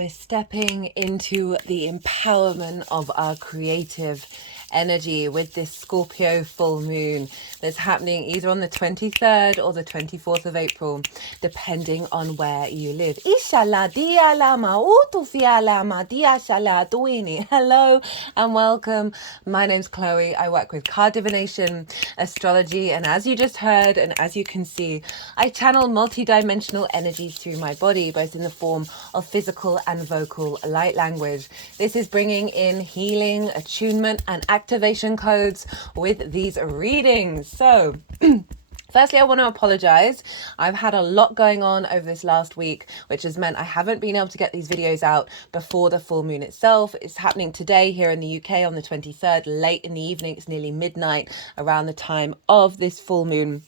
We're stepping into the empowerment of our creative energy with this Scorpio full moon that's happening either on the 23rd or the 24th of April, depending on where you live. Hello and welcome. My name's Chloe. I work with card divination, astrology, and as you just heard and as you can see, I channel multi-dimensional energies through my body, both in the form of physical and vocal light language. This is bringing in healing, attunement, and activation codes with these readings. So firstly, I want to apologize. I've had a lot going on over this last week, which has meant I haven't been able to get these videos out before the full moon itself. It's happening today here in the UK on the 23rd, late in the evening. It's nearly midnight around the time of this full moon.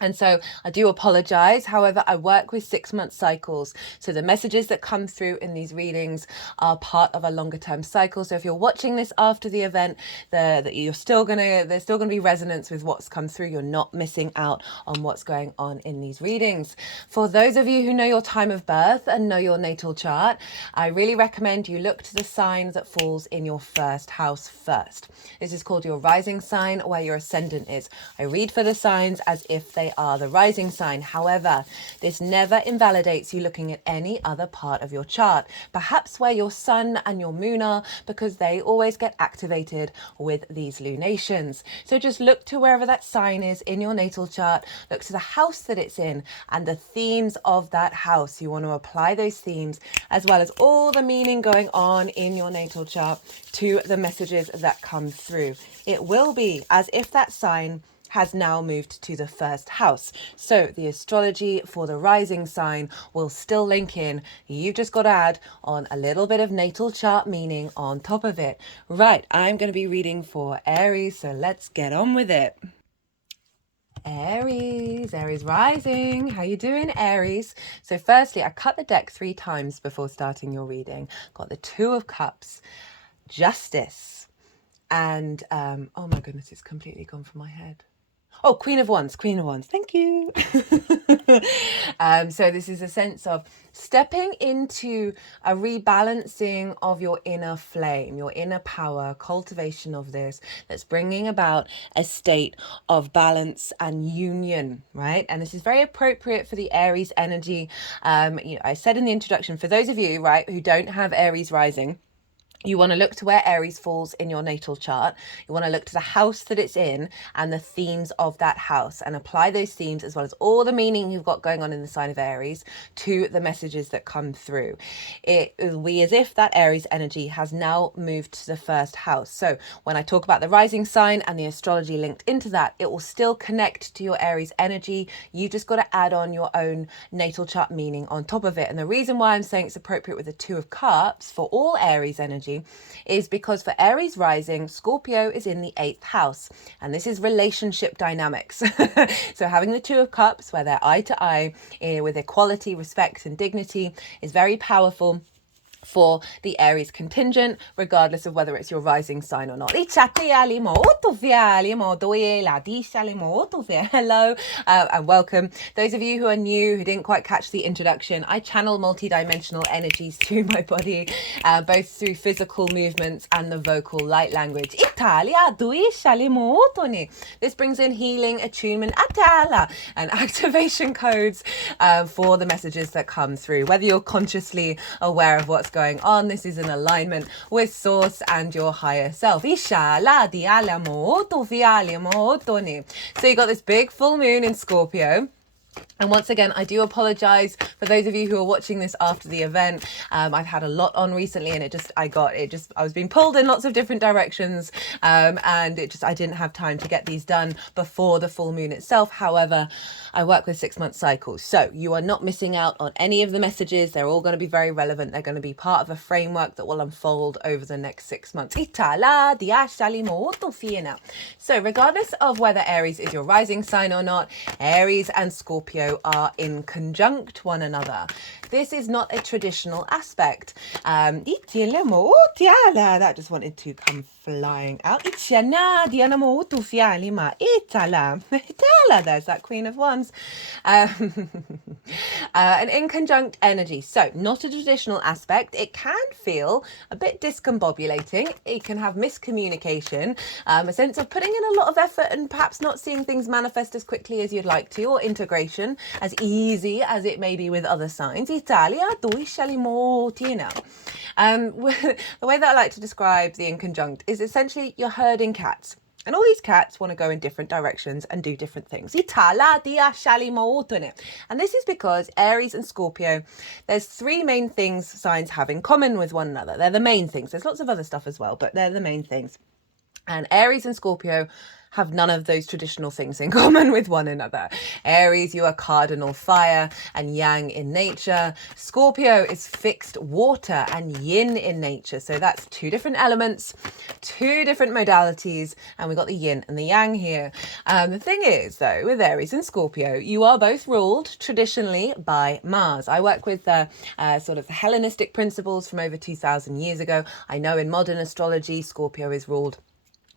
And so I do apologize. However, I work with 6-month cycles. So the messages that come through in these readings are part of a longer term cycle. So if you're watching this after the event, there's still gonna be resonance with what's come through. You're not missing out on what's going on in these readings. For those of you who know your time of birth and know your natal chart, I really recommend you look to the sign that falls in your first house first. This is called your rising sign, where your ascendant is. I read for the signs as if they are the rising sign. However, this never invalidates you looking at any other part of your chart, perhaps where your sun and your moon are, because they always get activated with these lunations. So just look to wherever that sign is in your natal chart, look to the house that it's in and the themes of that house. You want to apply those themes as well as all the meaning going on in your natal chart to the messages that come through. It will be as if that sign has now moved to the first house. So the astrology for the rising sign will still link in. You've just got to add on a little bit of natal chart meaning on top of it. Right, I'm going to be reading for Aries, so let's get on with it. Aries rising. How you doing, Aries? So firstly, I cut the deck 3 times before starting your reading. Got the 2 of Cups, Justice, and oh my goodness, it's completely gone from my head. Oh, Queen of Wands. Thank you. So this is a sense of stepping into a rebalancing of your inner flame, your inner power, cultivation of this that's bringing about a state of balance and union, right? And this is very appropriate for the Aries energy. I said in the introduction, for those of you, right, who don't have Aries rising, you want to look to where Aries falls in your natal chart. You want to look to the house that it's in and the themes of that house and apply those themes as well as all the meaning you've got going on in the sign of Aries to the messages that come through. It will be as if that Aries energy has now moved to the first house. So when I talk about the rising sign and the astrology linked into that, it will still connect to your Aries energy. You just got to add on your own natal chart meaning on top of it. And the reason why I'm saying it's appropriate with the 2 of Cups for all Aries energy is because for Aries rising, Scorpio is in the 8th house, and this is relationship dynamics. So having the 2 of Cups, where they're eye to eye with equality, respect, and dignity, is very powerful for the Aries contingent, regardless of whether it's your rising sign or not. Hello and welcome. Those of you who are new, who didn't quite catch the introduction, I channel multi-dimensional energies through my body, both through physical movements and the vocal light language. This brings in healing, attunement, and activation codes for the messages that come through. Whether you're consciously aware of what's going on, this is in alignment with source and your higher self. So you got this big full moon in Scorpio. And once again, I do apologize for those of you who are watching this after the event. I've had a lot on recently, and I was being pulled in lots of different directions, and I didn't have time to get these done before the full moon itself. However, I work with 6-month cycles, so you are not missing out on any of the messages. They're all going to be very relevant. They're going to be part of a framework that will unfold over the next 6 months. So regardless of whether Aries is your rising sign or not, Aries and Scorpio are in conjunct one another. this is not a traditional aspect. That just wanted to come flying out. There's that Queen of Wands. An inconjunct energy. So not a traditional aspect. It can feel a bit discombobulating. It can have miscommunication, a sense of putting in a lot of effort and perhaps not seeing things manifest as quickly as you'd like to, or integration as easy as it may be with other signs. Italia, the way that I like to describe the inconjunct is essentially you're herding cats. And all these cats want to go in different directions and do different things. And this is because Aries and Scorpio, there's three main things signs have in common with one another. They're the main things. There's lots of other stuff as well, but they're the main things. And Aries and Scorpio have none of those traditional things in common with one another. Aries, you are cardinal fire and yang in nature. Scorpio is fixed water and yin in nature. So that's two different elements, two different modalities, and we've got the yin and the yang here. The thing is, though, with Aries and Scorpio, you are both ruled traditionally by Mars. I work with sort of the Hellenistic principles from over 2,000 years ago. I know in modern astrology, Scorpio is ruled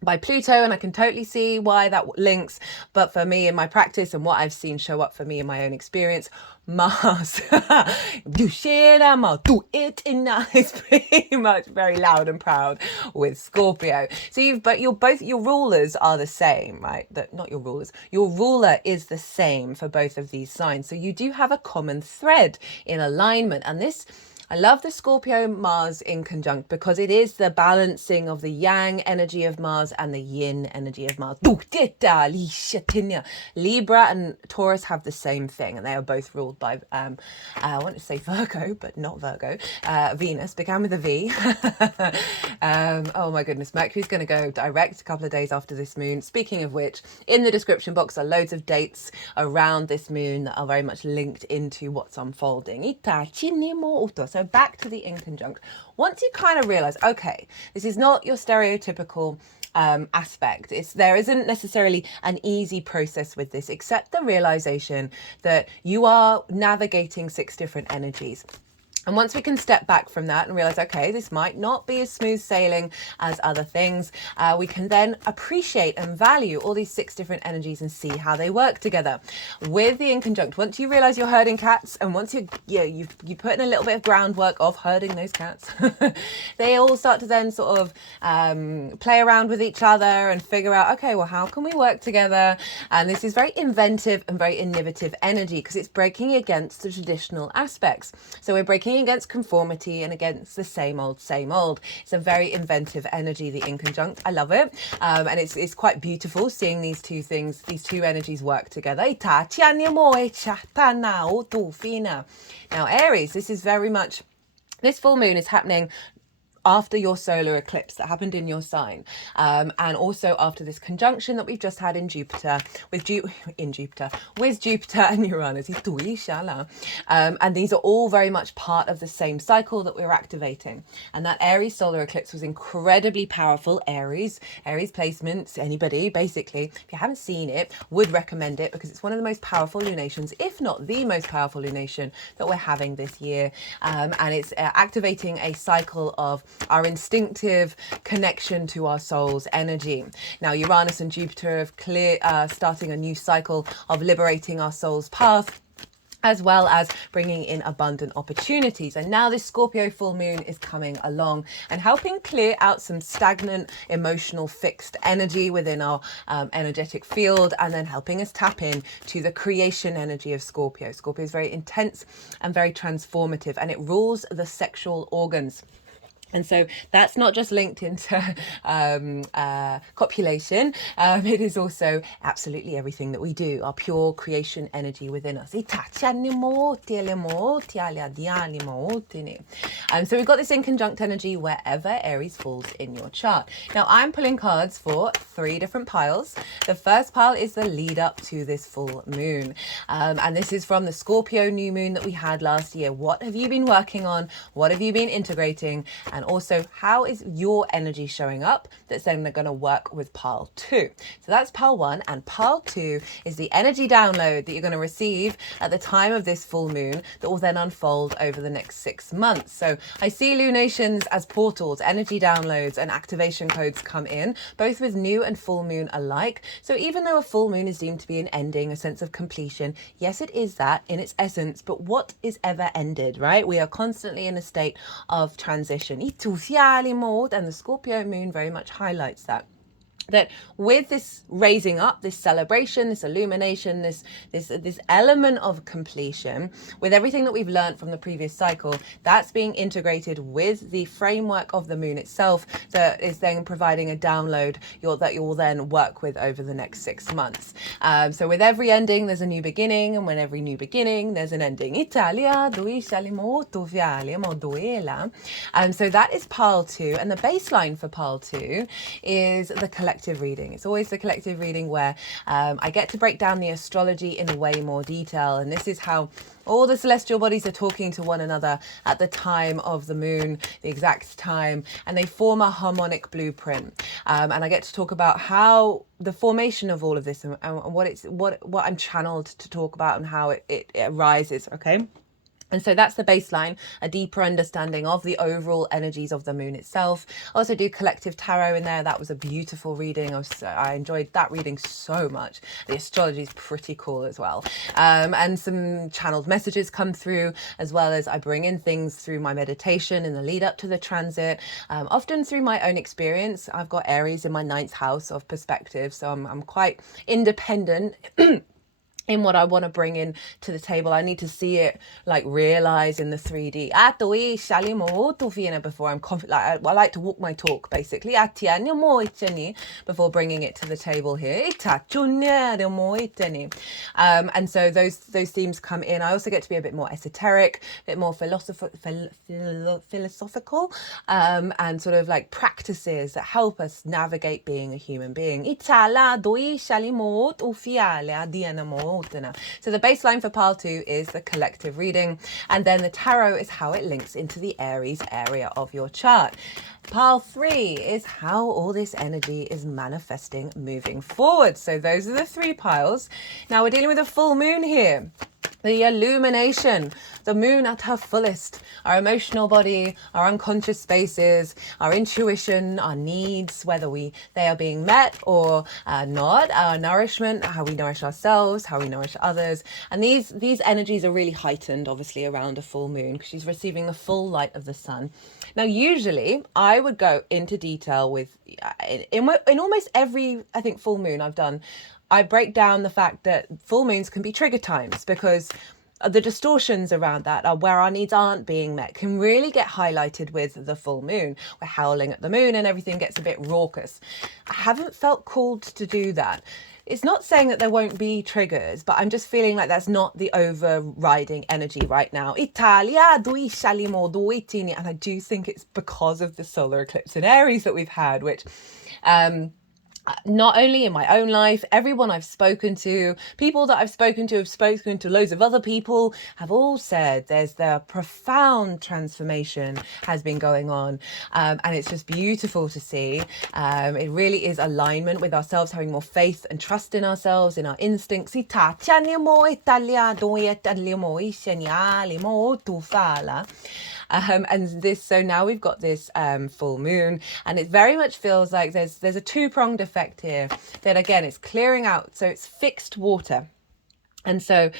by Pluto, and I can totally see why that links. But for me in my practice and what I've seen show up for me in my own experience, Mars, do it is pretty much very loud and proud with Scorpio. So your rulers are the same, right? Not your rulers. Your ruler is the same for both of these signs. So you do have a common thread in alignment, and this. I love the Scorpio Mars in conjunct because it is the balancing of the yang energy of Mars and the yin energy of Mars. Libra and Taurus have the same thing, and they are both ruled by, I want to say Virgo, but not Virgo. Venus began with a V. Oh my goodness, Mercury's going to go direct a couple of days after this moon. Speaking of which, in the description box are loads of dates around this moon that are very much linked into what's unfolding. So back to the inconjunct. Once you kind of realize, okay, this is not your stereotypical aspect. There isn't necessarily an easy process with this, except the realization that you are navigating 6 different energies. And once we can step back from that and realize, okay, this might not be as smooth sailing as other things, we can then appreciate and value all these 6 different energies and see how they work together. With the inconjunct, once you realize you're herding cats, and once you put in a little bit of groundwork of herding those cats, they all start to then sort of play around with each other and figure out, okay, well, how can we work together? And this is very inventive and very innovative energy because it's breaking against the traditional aspects. So we're breaking against conformity and against the same old. It's a very inventive energy, the inconjunct. I love it. And it's quite beautiful seeing these two things, these two energies work together. Now, Aries, this full moon is happening after your solar eclipse that happened in your sign, and also after this conjunction that we've just had in Jupiter with Jupiter and Uranus. And these are all very much part of the same cycle that we're activating. And that Aries solar eclipse was incredibly powerful. Aries placements, anybody basically, if you haven't seen it, would recommend it because it's one of the most powerful lunations, if not the most powerful lunation that we're having this year. And it's activating a cycle of our instinctive connection to our soul's energy. Now, Uranus and Jupiter have starting a new cycle of liberating our soul's path, as well as bringing in abundant opportunities. And now this Scorpio full moon is coming along and helping clear out some stagnant, emotional, fixed energy within our energetic field, and then helping us tap in to the creation energy of Scorpio. Scorpio is very intense and very transformative, and it rules the sexual organs. And so that's not just linked into copulation. It is also absolutely everything that we do, our pure creation energy within us. So we've got this in conjunct energy wherever Aries falls in your chart. Now I'm pulling cards for 3 different piles. The first pile is the lead up to this full moon. And this is from the Scorpio new moon that we had last year. What have you been working on? What have you been integrating? And also, how is your energy showing up that's then going to work with pile 2? So that's pile 1, and pile 2 is the energy download that you're going to receive at the time of this full moon that will then unfold over the next 6 months. So I see lunations as portals, energy downloads and activation codes come in, both with new and full moon alike. So even though a full moon is deemed to be an ending, a sense of completion, yes, it is that in its essence, but what is ever ended, right? We are constantly in a state of transition. And the Scorpio moon very much highlights that. That with this raising up, this celebration, this illumination, this element of completion, with everything that we've learned from the previous cycle, that's being integrated with the framework of the moon itself, that is then providing a download that you'll then work with over the next 6 months. So with every ending, there's a new beginning, and with every new beginning, there's an ending. So that is pile 2, and the baseline for pile 2 is the collective reading. It's always the collective reading where I get to break down the astrology in way more detail, and this is how all the celestial bodies are talking to one another at the time of the moon, the exact time, and they form a harmonic blueprint. And I get to talk about how the formation of all of this and what I'm channeled to talk about and how it arises. Okay. And so that's the baseline, a deeper understanding of the overall energies of the moon itself. I also do collective tarot in there. That was a beautiful reading. I enjoyed that reading so much. The astrology is pretty cool as well. And some channeled messages come through, as well as I bring in things through my meditation in the lead up to the transit, often through my own experience. I've got Aries in my 9th house of perspective, so I'm quite independent in what I want to bring in to the table. I need to see it like realize in the 3D. Before I'm confident, I like to walk my talk basically. Before bringing it to the table here. And so those themes come in. I also get to be a bit more esoteric, a bit more philosophical, and sort of like practices that help us navigate being a human being. So the baseline for pile 2 is the collective reading, and then the tarot is how it links into the Aries area of your chart. Pile 3 is how all this energy is manifesting moving forward. So those are the 3 piles. Now we're dealing with a full moon here. The illumination, the moon at her fullest, our emotional body, our unconscious spaces, our intuition, our needs, whether they are being met or not, our nourishment, how we nourish ourselves, how we nourish others. And these energies are really heightened, obviously, around a full moon because she's receiving the full light of the sun. Now, usually I would go into detail with, in almost every, I think, full moon I've done, I break down the fact that full moons can be trigger times because the distortions around that are where our needs aren't being met can really get highlighted with the full moon. We're howling at the moon and everything gets a bit raucous. I haven't felt called to do that. It's not saying that there won't be triggers, but I'm just feeling like that's not the overriding energy right now. And I do think it's because of the solar eclipse in Aries that we've had, which not only in my own life, everyone I've spoken to, people that I've spoken to have spoken to loads of other people, have all said there's the profound transformation has been going on. And it's just beautiful to see. It really is alignment with ourselves, having more faith and trust in ourselves, in our instincts. And this, so now we've got this full moon, and it very much feels like there's a two-pronged effect here. That again, it's clearing out, so it's fixed water, and so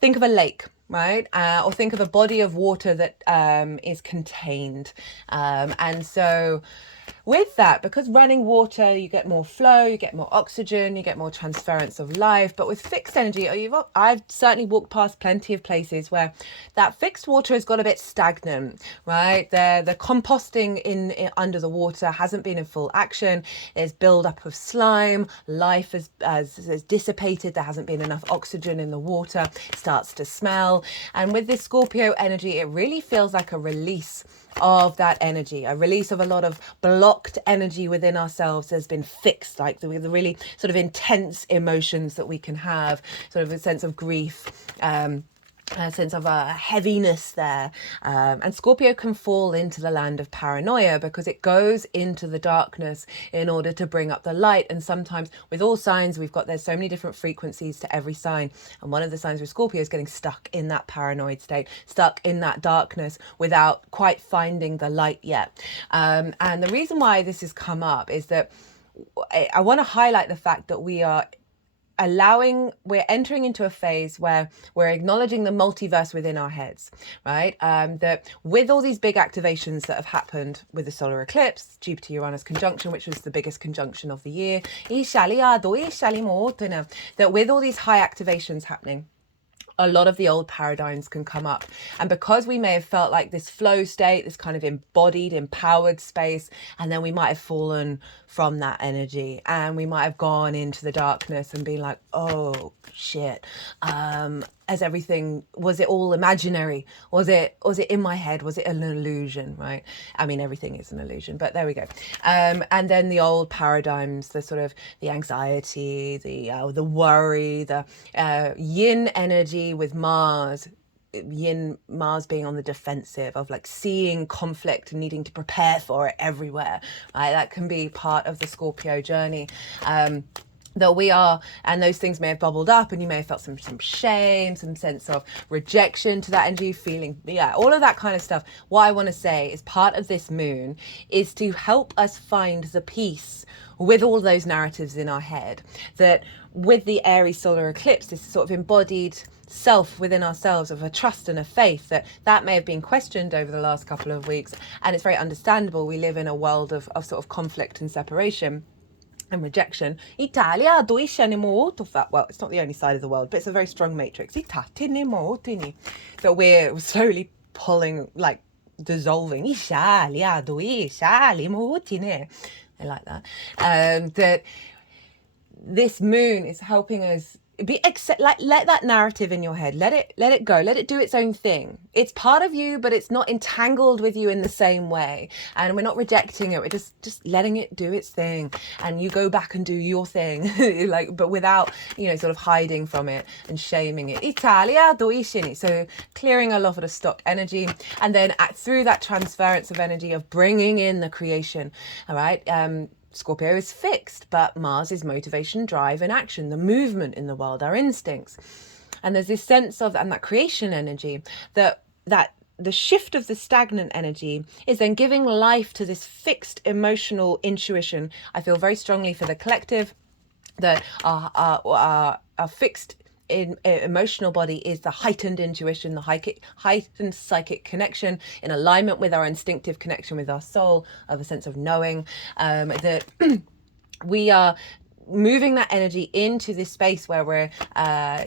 think of a lake, right? Or think of a body of water that is contained, and so with that, because running water, you get more flow, you get more oxygen, you get more transference of life. But with fixed energy, I've certainly walked past plenty of places where that fixed water has got a bit stagnant, right? The composting in under the water hasn't been in full action. There's buildup of slime, life has dissipated, there hasn't been enough oxygen in the water, it starts to smell. And with this Scorpio energy, it really feels like a release of that energy, a release of a lot of blocked energy within ourselves has been fixed, like the really sort of intense emotions that we can have, sort of a sense of grief, a sense of a heaviness there. And Scorpio can fall into the land of paranoia because it goes into the darkness in order to bring up the light. And sometimes with all signs, there's so many different frequencies to every sign. And one of the signs with Scorpio is getting stuck in that paranoid state, stuck in that darkness without quite finding the light yet. And the reason why this has come up is that I want to highlight the fact that we're entering into a phase where we're acknowledging the multiverse within our heads, right? That with all these big activations that have happened with the solar eclipse, Jupiter-Uranus conjunction, which was the biggest conjunction of the year, that with all these high activations happening, a lot of the old paradigms can come up. And because we may have felt like this flow state, this kind of embodied, empowered space, and then we might have fallen from that energy and we might have gone into the darkness and been like, oh shit, was it all imaginary? Was it in my head? Was it an illusion, right? I mean, everything is an illusion, but there we go. And then the old paradigms, the sort of the anxiety, the worry, the yin energy with Mars being on the defensive, of like seeing conflict and needing to prepare for it everywhere, right? That can be part of the Scorpio journey. That we are, and those things may have bubbled up and you may have felt some shame, some sense of rejection to that energy, feeling, all of that kind of stuff. What I want to say is part of this moon is to help us find the peace with all those narratives in our head, that with the Aries solar eclipse, this sort of embodied self within ourselves of a trust and a faith that may have been questioned over the last couple of weeks. And it's very understandable. We live in a world of sort of conflict and separation and rejection. Italia, well, it's not the only side of the world, but it's a very strong matrix. That we're slowly pulling, like dissolving. I like that. That this moon is helping us let that narrative in your head, let it go, let it do its own thing. It's part of you, but it's not entangled with you in the same way, and we're not rejecting it, we're just letting it do its thing, and you go back and do your thing but without sort of hiding from it and shaming it. So clearing a lot of the stock energy, and then through that transference of energy of bringing in the creation. All right, Scorpio is fixed, but Mars is motivation, drive, and action, the movement in the world, our instincts. And there's this sense of, and that creation energy, that the shift of the stagnant energy is then giving life to this fixed emotional intuition. I feel very strongly for the collective that our fixed emotional body is the heightened intuition, the heightened psychic connection in alignment with our instinctive connection with our soul, of a sense of knowing, that we are moving that energy into this space where we're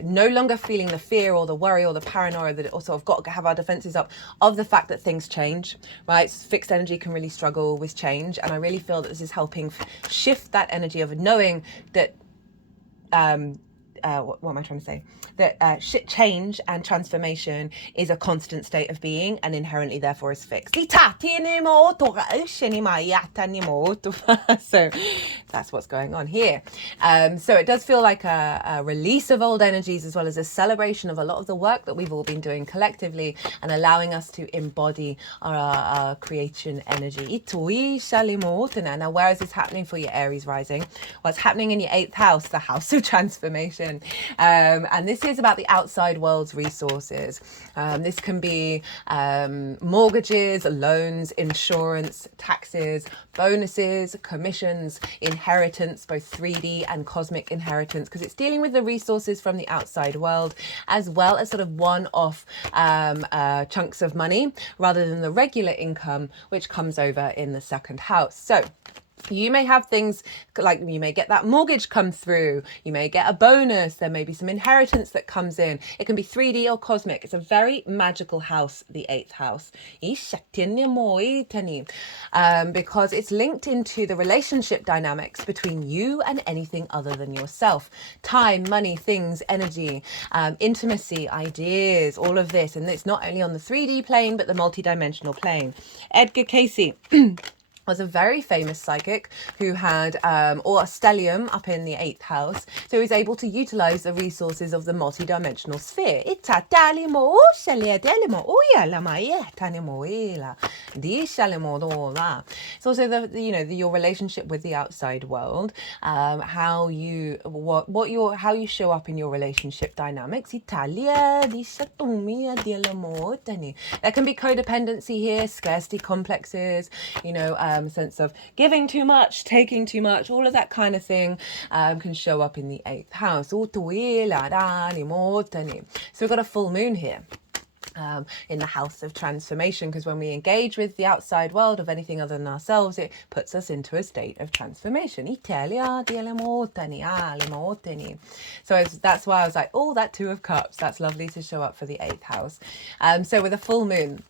no longer feeling the fear or the worry or the paranoia that also have got to have our defenses up of the fact that things change, right? Fixed energy can really struggle with change, and I really feel that this is helping shift that energy of knowing that what am I trying to say? That change and transformation is a constant state of being, and inherently therefore is fixed. So that's what's going on here. So it does feel like a release of old energies, as well as a celebration of a lot of the work that we've all been doing collectively, and allowing us to embody our creation energy. Now, where is this happening for your Aries rising? Well, it's happening in your 8th house, the house of transformation Italian. And this is about the outside world's resources. This can be mortgages, loans, insurance, taxes, bonuses, commissions, inheritance, both 3D and cosmic inheritance, because it's dealing with the resources from the outside world, as well as sort of one-off chunks of money rather than the regular income, which comes over in the second house. So you may have things like you may get that mortgage come through, you may get a bonus, there may be some inheritance that comes in. It can be 3D or cosmic. It's a very magical house, the 8th house, because it's linked into the relationship dynamics between you and anything other than yourself. Time, money, things, energy, intimacy, ideas, all of this. And it's not only on the 3D plane, but the multidimensional plane. Edgar Cayce was a very famous psychic who had or a stellium up in the 8th house, so he was able to utilize the resources of the multidimensional sphere. It's also your relationship with the outside world, how you show up in your relationship dynamics. There can be codependency here, scarcity complexes, sense of giving too much, taking too much, all of that kind of thing can show up in the 8th house. So we've got a full moon here. In the house of transformation, because when we engage with the outside world of anything other than ourselves, it puts us into a state of transformation. So that's why I was like, oh, that 2 of Cups, that's lovely to show up for the 8th house. So with a full moon,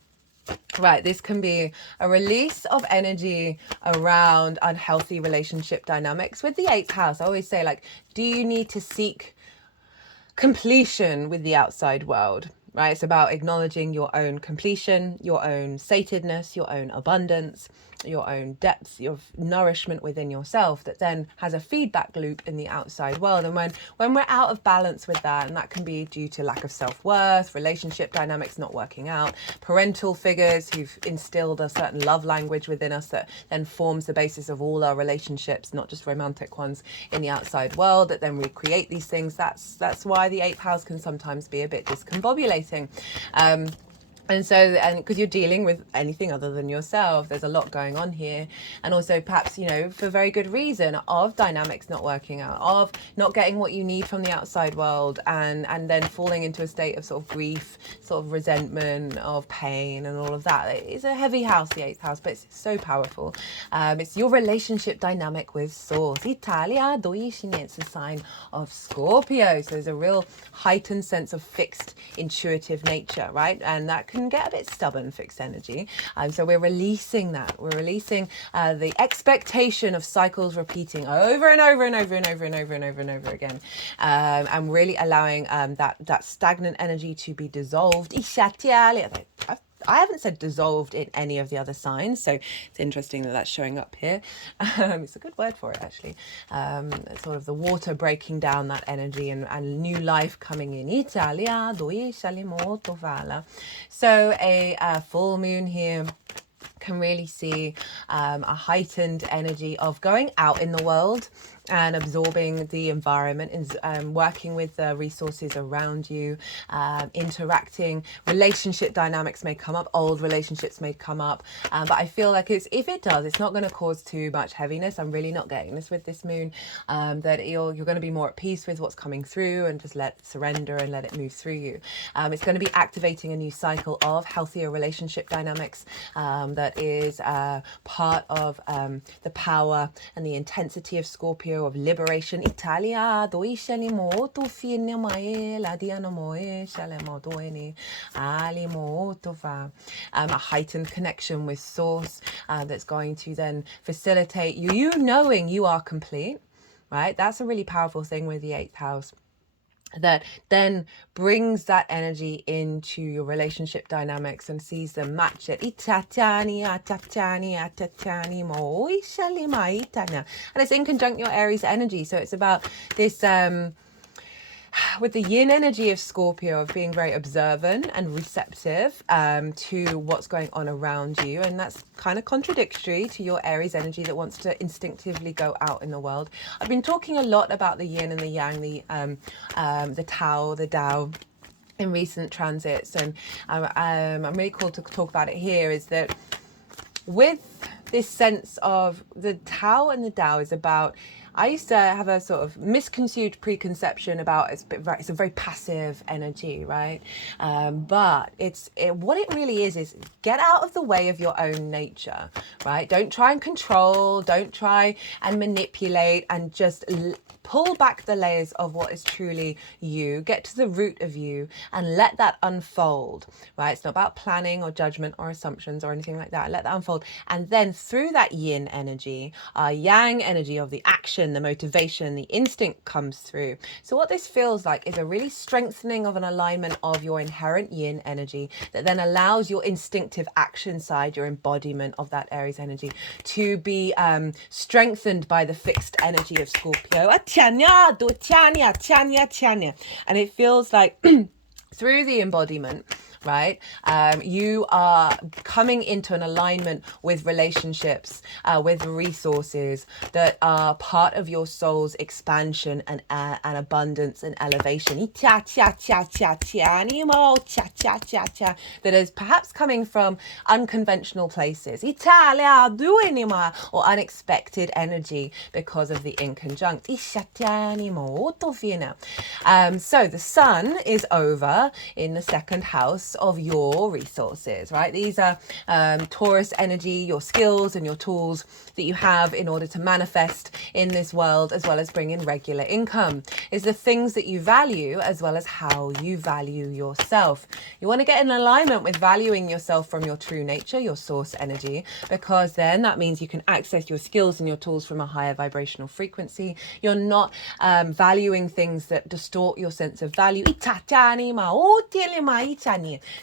right, this can be a release of energy around unhealthy relationship dynamics with the 8th house. I always say, like, do you need to seek completion with the outside world? Right, it's about acknowledging your own completion, your own satedness, your own abundance, your own depth of nourishment within yourself that then has a feedback loop in the outside world. And when we're out of balance with that, and that can be due to lack of self-worth, relationship dynamics not working out, parental figures who've instilled a certain love language within us that then forms the basis of all our relationships, not just romantic ones, in the outside world, that then recreate these things. That's why the 8th house can sometimes be a bit discombobulating. And because you're dealing with anything other than yourself, there's a lot going on here. And also perhaps, for very good reason, of dynamics not working out, of not getting what you need from the outside world, and then falling into a state of sort of grief, sort of resentment, of pain and all of that. It's a heavy house, the 8th house, but it's so powerful. It's your relationship dynamic with Source. It's a sign of Scorpio. So there's a real heightened sense of fixed intuitive nature, right? And that can get a bit stubborn, fixed energy. So we're releasing that. We're releasing the expectation of cycles repeating over and over and over and over and over and over and over again. And really allowing that stagnant energy to be dissolved. I haven't said dissolved in any of the other signs, so it's interesting that that's showing up here. It's a good word for it, actually. Sort of the water breaking down that energy and new life coming in. So a full moon here can really see a heightened energy of going out in the world and absorbing the environment, and working with the resources around you, interacting. Relationship dynamics may come up, old relationships may come up, but I feel like if it does, it's not going to cause too much heaviness. I'm really not getting this with this moon, that you're going to be more at peace with what's coming through and just surrender and let it move through you. It's going to be activating a new cycle of healthier relationship dynamics that is part of the power and the intensity of Scorpio, of liberation. A heightened connection with Source that's going to then facilitate you knowing you are complete, right? That's a really powerful thing with the 8th house, that then brings that energy into your relationship dynamics and sees them match it. And it's in conjunct your Aries energy. So it's about this with the yin energy of Scorpio, of being very observant and receptive to what's going on around you. And that's kind of contradictory to your Aries energy that wants to instinctively go out in the world. I've been talking a lot about the yin and the yang, the Tao, the Tao in recent transits. And I'm really called to talk about it here is that with this sense of the Tao and the Tao is about, I used to have a sort of misconceived preconception about it's a very passive energy, right? But what it really is get out of the way of your own nature, right? Don't try and control, don't try and manipulate, and just pull back the layers of what is truly you. Get to the root of you and let that unfold, right? It's not about planning or judgment or assumptions or anything like that. Let that unfold. And then through that yin energy, yang energy of the action, the motivation, the instinct comes through. So what this feels like is a really strengthening of an alignment of your inherent yin energy that then allows your instinctive action side, your embodiment of that Aries energy, to be strengthened by the fixed energy of Scorpio. And it feels like through the embodiment, right? You are coming into an alignment with relationships, with resources that are part of your soul's expansion and abundance and elevation. That is perhaps coming from unconventional places or unexpected energy because of the inconjunct. So the sun is over in the second house of your resources, right? These are Taurus energy, your skills and your tools that you have in order to manifest in this world, as well as bring in regular income. Is the things that you value as well as how you value yourself. You want to get in alignment with valuing yourself from your true nature, your source energy, because then that means you can access your skills and your tools from a higher vibrational frequency. You're not valuing things that distort your sense of value.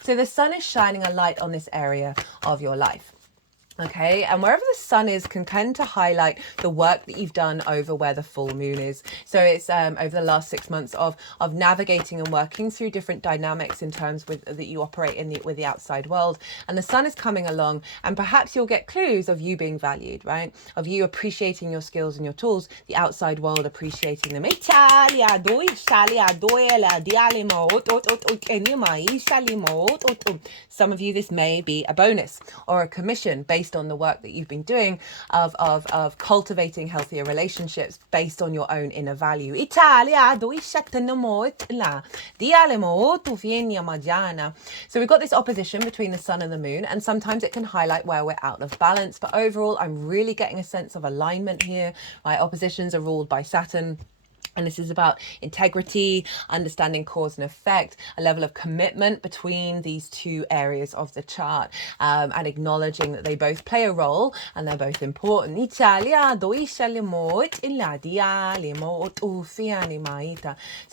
So the sun is shining a light on this area of your life. Okay, and wherever the sun is can tend to highlight the work that you've done over where the full moon is. So it's over the last 6 months of navigating and working through different dynamics in terms that you operate with the outside world. And the sun is coming along, and perhaps you'll get clues of you being valued, right? Of you appreciating your skills and your tools, the outside world appreciating them. Some of you, this may be a bonus or a commission based on the work that you've been doing of cultivating healthier relationships based on your own inner value. So we've got this opposition between the sun and the moon, and sometimes it can highlight where we're out of balance. But overall, I'm really getting a sense of alignment here. Right? Oppositions are ruled by Saturn. And this is about integrity, understanding cause and effect, a level of commitment between these two areas of the chart, and acknowledging that they both play a role and they're both important. So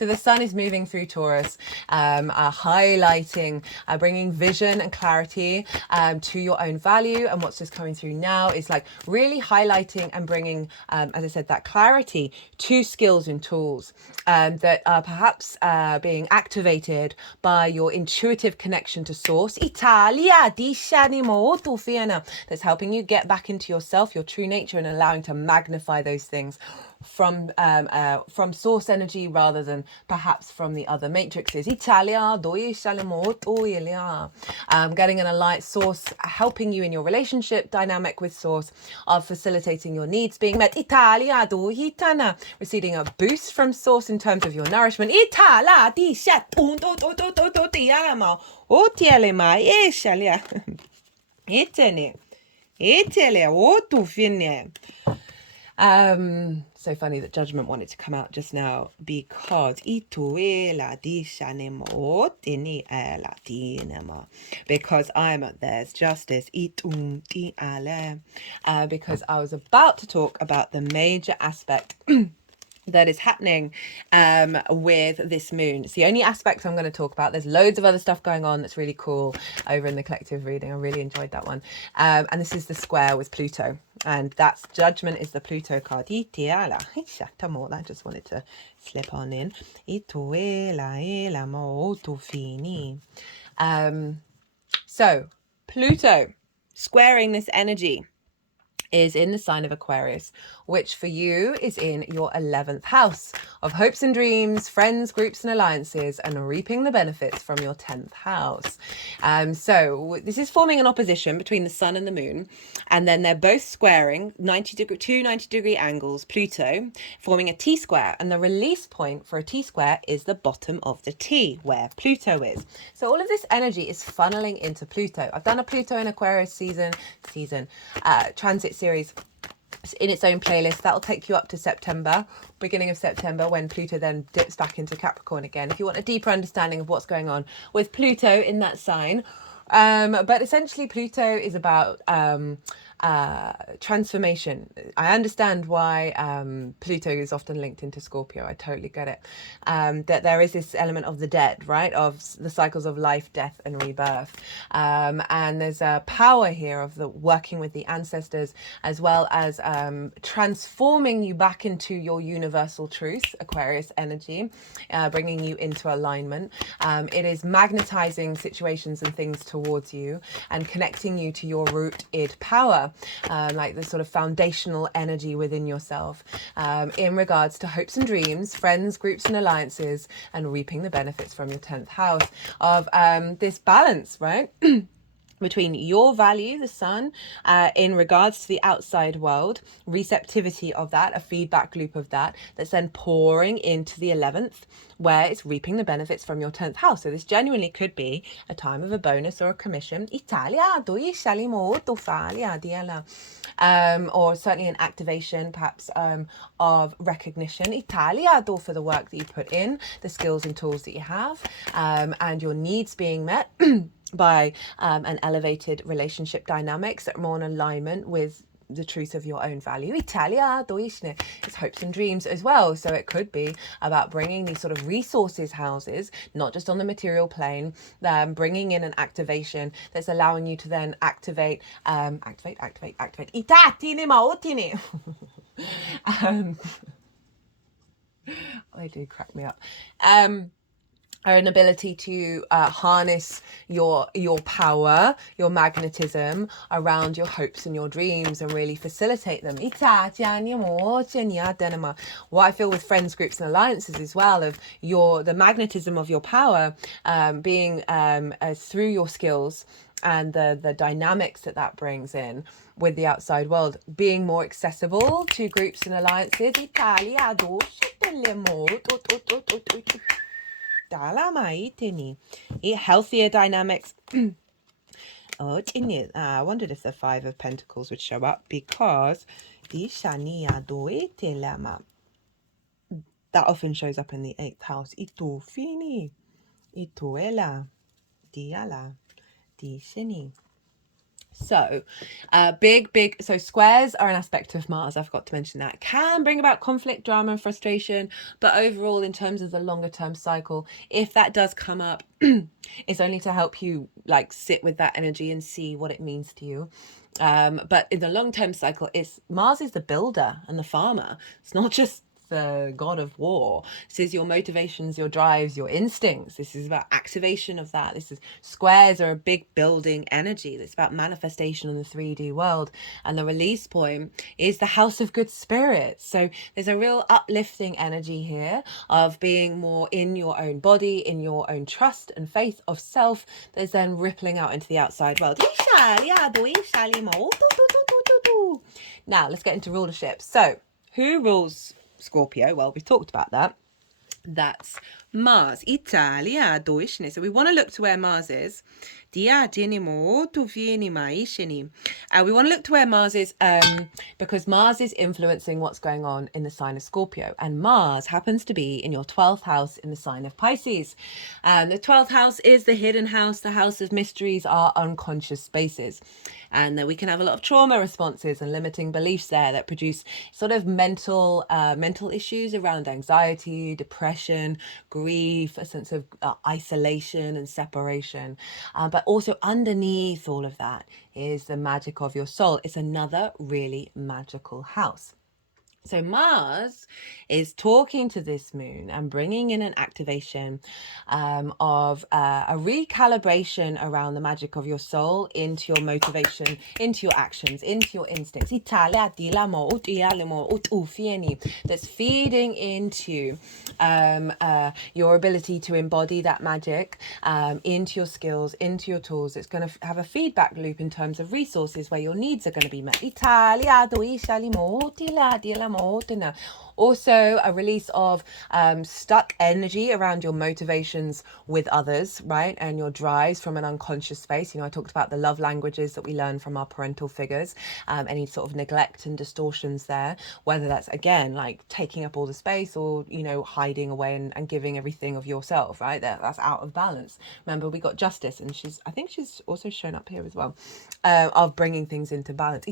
the sun is moving through Taurus, highlighting, bringing vision and clarity to your own value. And what's just coming through now is like really highlighting and bringing, as I said, that clarity to skills and tools that are perhaps being activated by your intuitive connection to source. That's helping you get back into yourself, your true nature, and allowing to magnify those things from source energy rather than perhaps from the other matrices. Getting an aligned source, helping you in your relationship dynamic with source, of facilitating your needs being met. Receiving a boost from source in terms of your nourishment. So funny that judgment wanted to come out just now because I'm at there's justice because I was about to talk about the major aspect that is happening with this moon. It's the only aspect I'm going to talk about. There's loads of other stuff going on that's really cool over in the collective reading. I really enjoyed that one. And this is the square with Pluto, and that's Judgment is the Pluto card. I just wanted to slip on in. So Pluto squaring this energy is in the sign of Aquarius, which for you is in your 11th house of hopes and dreams, friends, groups and alliances, and reaping the benefits from your 10th house. So this is forming an opposition between the sun and the moon, and then they're both squaring 90-degree angles, Pluto, forming a T-square, and the release point for a T-square is the bottom of the T, where Pluto is. So all of this energy is funneling into Pluto. I've done a Pluto in Aquarius transit series in its own playlist. That'll take you up to September, beginning of September, when Pluto then dips back into Capricorn again, if you want a deeper understanding of what's going on with Pluto in that sign. But essentially Pluto is about transformation. I understand why Pluto is often linked into Scorpio. I totally get it. That there is this element of the dead, right? Of the cycles of life, death, and rebirth. And there's a power here of the working with the ancestors, as well as transforming you back into your universal truth, Aquarius energy, bringing you into alignment. It is magnetizing situations and things towards you and connecting you to your root id power, like the sort of foundational energy within yourself, in regards to hopes and dreams, friends, groups and alliances, and reaping the benefits from your 10th house of this balance, right? Between your value, the sun, in regards to the outside world, receptivity of that, a feedback loop of that, that's then pouring into the 11th, where it's reaping the benefits from your 10th house. So this genuinely could be a time of a bonus or a commission. Or certainly an activation, perhaps, of recognition. For the work that you put in, the skills and tools that you have, and your needs being met by an elevated relationship dynamics that are more in alignment with the truth of your own value. It's hopes and dreams as well. So it could be about bringing these sort of resources houses, not just on the material plane, bringing in an activation that's allowing you to then activate. They do crack me up. An ability to harness your power, your magnetism around your hopes and your dreams and really facilitate them. What I feel with friends, groups and alliances as well, of the magnetism of your power being through your skills and the dynamics that brings in with the outside world, being more accessible to groups and alliances. Healthier dynamics. I wondered if the Five of Pentacles would show up, because that often shows up in the 8th house. So so squares are an aspect of Mars. I forgot to mention that. Can bring about conflict, drama and frustration, but overall, in terms of the longer term cycle, if that does come up, it's only to help you like sit with that energy and see what it means to you. But in the long term cycle, Mars is the builder and the farmer. It's not just the god of war. This is your motivations, your drives, your instincts. This is about activation of that. Squares are a big building energy. That's about manifestation in the 3D world. And the release point is the house of good spirits. So there's a real uplifting energy here of being more in your own body, in your own trust and faith of self. There's then rippling out into the outside world. Now let's get into rulership. So who rules Scorpio? Well, we've talked about that. That's Mars. Italia. So we want to look to where Mars is. We want to look to where Mars is because Mars is influencing what's going on in the sign of Scorpio. And Mars happens to be in your 12th house in the sign of Pisces. The 12th house is the hidden house, the house of mysteries, our unconscious spaces. and that we can have a lot of trauma responses and limiting beliefs there that produce sort of mental issues around anxiety, depression, grief, a sense of isolation and separation. But also underneath all of that is the magic of your soul. It's another really magical house. So Mars is talking to this moon and bringing in an activation of a recalibration around the magic of your soul into your motivation, into your actions, into your instincts. That's feeding into your ability to embody that magic into your skills, into your tools. It's going to have a feedback loop in terms of resources where your needs are going to be met. Also, a release of stuck energy around your motivations with others, right? And your drives from an unconscious space. You know, I talked about the love languages that we learn from our parental figures, any sort of neglect and distortions there, whether that's, again, like taking up all the space or, you know, hiding away and giving everything of yourself, right? That's out of balance. Remember, we got Justice, and I think she's also shown up here as well, of bringing things into balance.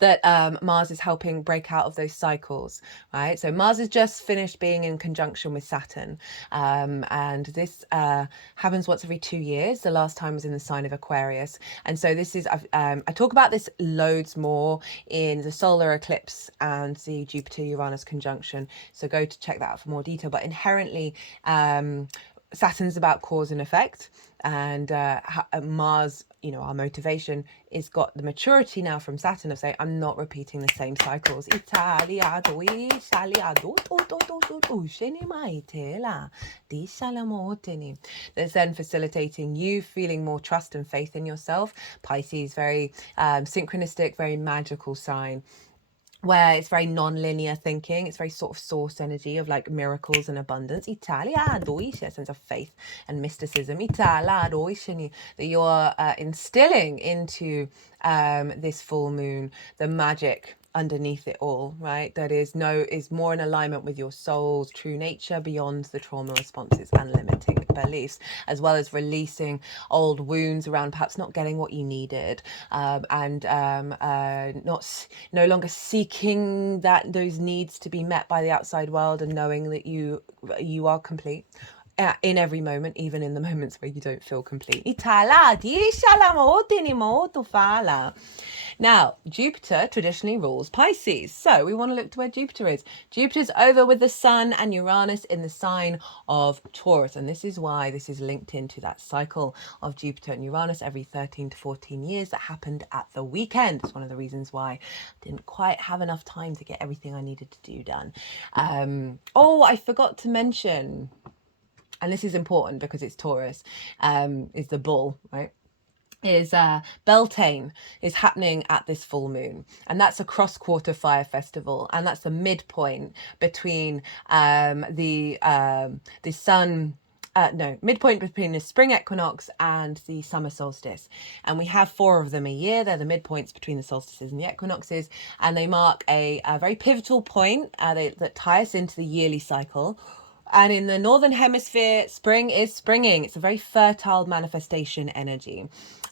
That Mars is helping break out of those cycles, right? So Mars has just finished being in conjunction with Saturn, and this happens once every 2 years. The last time was in the sign of Aquarius, and so this is I talk about this loads more in the solar eclipse and the Jupiter-Uranus conjunction. So go to check that out for more detail. But inherently, Saturn's about cause and effect, and Mars, you know, our motivation is got the maturity now from Saturn of saying, I'm not repeating the same cycles. That's then facilitating you feeling more trust and faith in yourself. Pisces, very synchronistic, very magical sign, where it's very non-linear thinking. It's very sort of source energy of like miracles and abundance. A sense of faith and mysticism that you're instilling into this full moon, the magic underneath it all, right? That is more in alignment with your soul's true nature, beyond the trauma responses and limiting beliefs, as well as releasing old wounds around perhaps not getting what you needed, and no longer seeking those needs to be met by the outside world, and knowing that you are complete in every moment, even in the moments where you don't feel complete. Now, Jupiter traditionally rules Pisces, so we want to look to where Jupiter is. Jupiter's over with the Sun and Uranus in the sign of Taurus, and this is why this is linked into that cycle of Jupiter and Uranus every 13 to 14 years that happened at the weekend. It's one of the reasons why I didn't quite have enough time to get everything I needed to do done. I forgot to mention, and this is important because it's Taurus, is the bull, right? Is Beltane is happening at this full moon, and that's a cross-quarter fire festival, and that's the midpoint between the midpoint between the spring equinox and the summer solstice. And we have 4 of them a year. They're the midpoints between the solstices and the equinoxes, and they mark a very pivotal point that tie us into the yearly cycle. And in the northern hemisphere, spring is springing. It's a very fertile manifestation energy.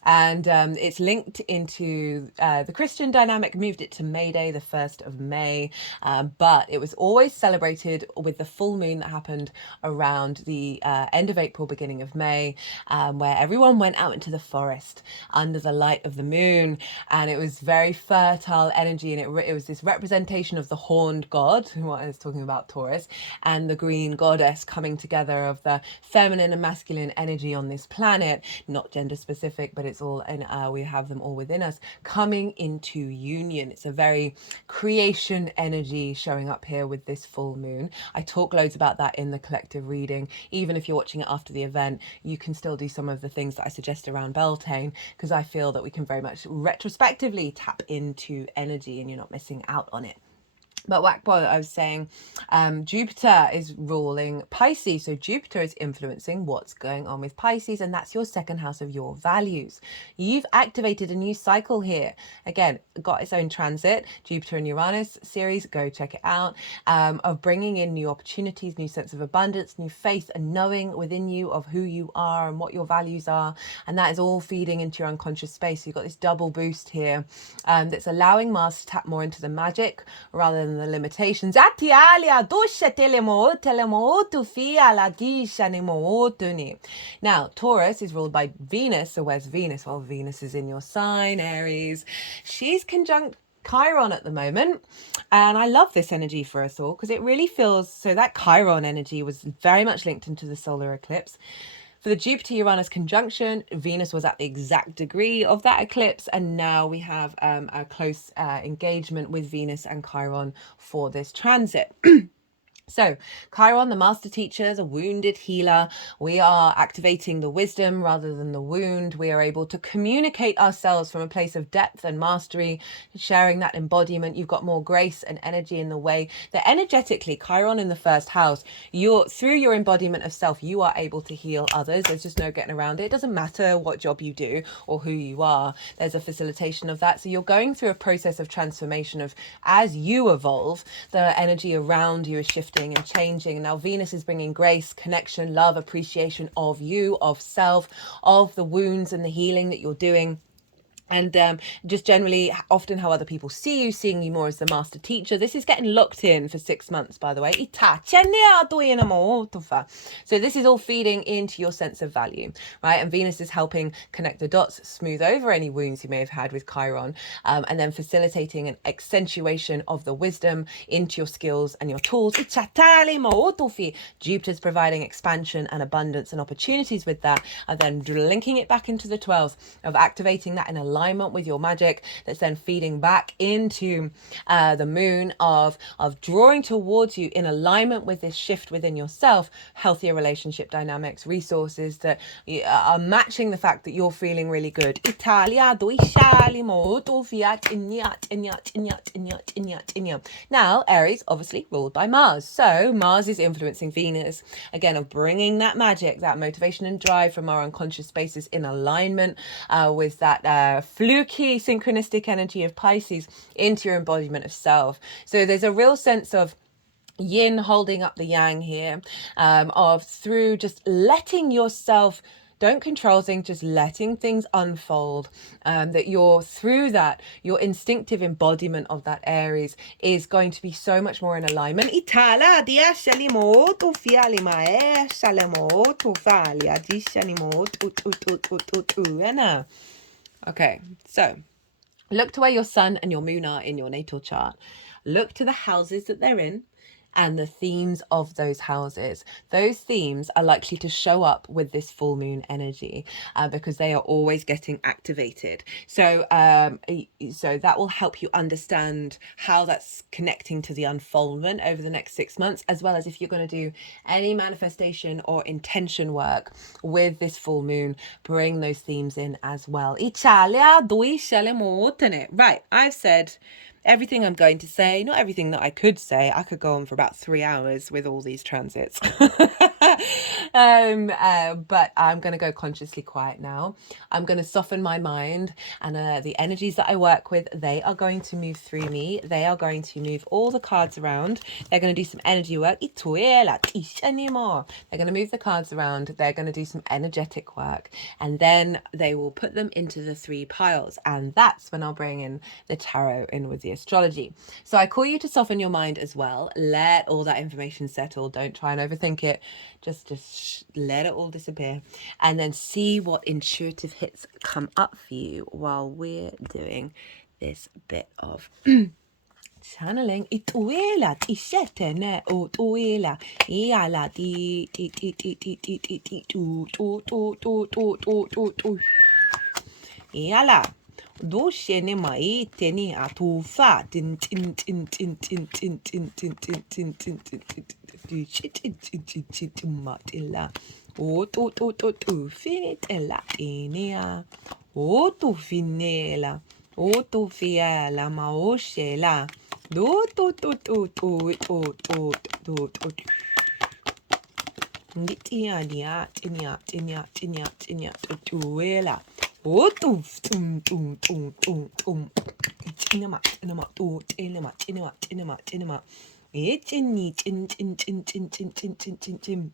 And it's linked into the Christian dynamic, moved it to May Day, the 1st of May. But it was always celebrated with the full moon that happened around the end of April, beginning of May, where everyone went out into the forest under the light of the moon. And it was very fertile energy. And it was this representation of the horned god, what I was talking about, Taurus, and the green goddess coming together of the feminine and masculine energy on this planet, not gender specific, but it's all in we have them all within us, coming into union. It's a very creation energy showing up here with this full moon. I talk loads about that in the collective reading. Even if you're watching it after the event, you can still do some of the things that I suggest around Beltane, because I feel that we can very much retrospectively tap into energy and you're not missing out on it. But Wakbo, I was saying, Jupiter is ruling Pisces. So Jupiter is influencing what's going on with Pisces, and that's your second house of your values. You've activated a new cycle here. Again, got its own transit, Jupiter and Uranus series, go check it out, of bringing in new opportunities, new sense of abundance, new faith and knowing within you of who you are and what your values are. And that is all feeding into your unconscious space. So you've got this double boost here that's allowing Mars to tap more into the magic rather than the limitations. Now, Taurus is ruled by Venus. So where's Venus? Well, Venus is in your sign, Aries. She's conjunct Chiron at the moment, and I love this energy for us all because it really feels so that Chiron energy was very much linked into the solar eclipse. For the Jupiter-Uranus conjunction, Venus was at the exact degree of that eclipse, and now we have a close engagement with Venus and Chiron for this transit. So, Chiron, the master teacher, is a wounded healer. We are activating the wisdom rather than the wound. We are able to communicate ourselves from a place of depth and mastery, sharing that embodiment. You've got more grace and energy in the way that energetically, Chiron in the first house, through your embodiment of self, you are able to heal others. There's just no getting around it. It doesn't matter what job you do or who you are. There's a facilitation of that. So you're going through a process of transformation of as you evolve, the energy around you is shifting and changing. Now Venus is bringing grace, connection, love, appreciation of you, of self, of the wounds and the healing that you're doing. And just generally often how other people see you, seeing you more as the master teacher. This is getting locked in for 6 months, by the way. So this is all feeding into your sense of value, right? And Venus is helping connect the dots, smooth over any wounds you may have had with Chiron, and then facilitating an accentuation of the wisdom into your skills and your tools. Jupiter's providing expansion and abundance and opportunities with that, and then linking it back into the 12th of activating that in alignment with your magic, that's then feeding back into the moon of drawing towards you in alignment with this shift within yourself, healthier relationship dynamics, resources that are matching the fact that you're feeling really good. Now, Aries, obviously ruled by Mars. So Mars is influencing Venus, again, of bringing that magic, that motivation and drive from our unconscious spaces in alignment with that fluky synchronistic energy of Pisces into your embodiment of self. So there's a real sense of yin holding up the yang here, of through just letting yourself, don't control things, just letting things unfold, that you're through that, your instinctive embodiment of that Aries is going to be so much more in alignment. Okay, so look to where your sun and your moon are in your natal chart. Look to the houses that they're in and the themes of those houses. Those themes are likely to show up with this full moon energy because they are always getting activated. So so that will help you understand how that's connecting to the unfoldment over the next 6 months, as well as if you're going to do any manifestation or intention work with this full moon, bring those themes in as well. Right, I've said everything I'm going to say, not everything that I could say. I could go on for about 3 hours with all these transits. But I'm going to go consciously quiet now. I'm going to soften my mind, and the energies that I work with, they are going to move through me. They are going to move all the cards around. They're going to do some energy work. They're going to move the cards around. They're going to do some energetic work, and then they will put them into the 3 piles. And that's when I'll bring in the tarot in with the astrology. So I call you to soften your mind as well. Let all that information settle. Don't try and overthink it. Just let it all disappear, and then see what intuitive hits come up for you while we're doing this bit of channeling. Doshene mai teni atufa tin tin tin tin tin tin tin tin tin tin tin tin tin matilla o to finitella inea o to finela o to fiela ma o shela Do do do do do do do do do. Tia tia tia tia tia tia tuela. O tu tum tum tum tum tum. Tinama tinama tu tinama tinama tinama tinama. Etini tin tin tin tin tin tin tin tin tin.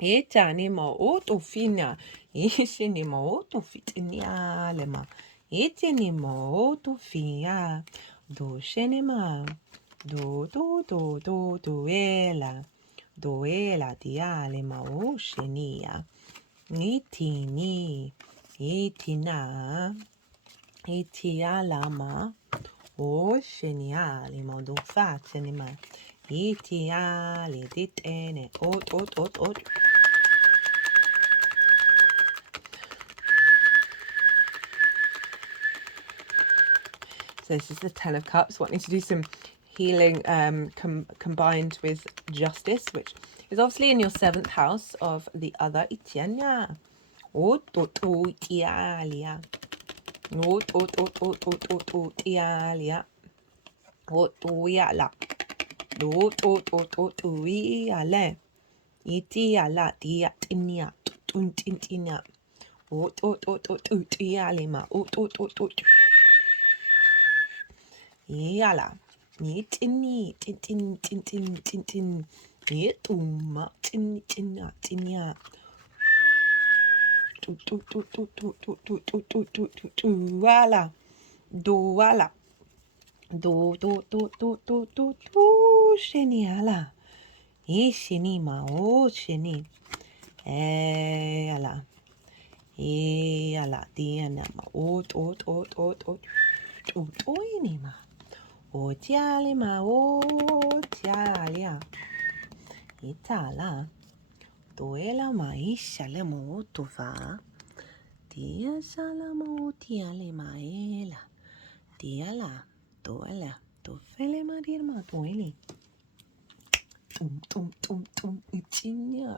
Etanima o tu fina. Isinima o tu fitinia lema. Etinima o tu fia. Do shenima. Do do do do do ela. Doela diale ma o shenia. Nitini. Itina. Itialama. O sheniale ma do fatenima. Itiale ditene. Ot. So this is the Ten of Cups, wanting to do some healing combined with justice, which is obviously in your 7th house of the other Itiana. Italia. Italia. Otoyala. Otoyale. Itiala dia tinia. Tuntintina. Ototialima. Yala. Nitini. Tintin. Yetuma. Tinia. Wala. Wala. Sheniala. Ishinima. O sheni. Yala. Yala. Dianama. Ot. Oinima. Otialima. Otialia. Itala. Doela maisha lemo tuva. Dia salamo tiale maela. Diala. Doela. Dofele madirma doeli.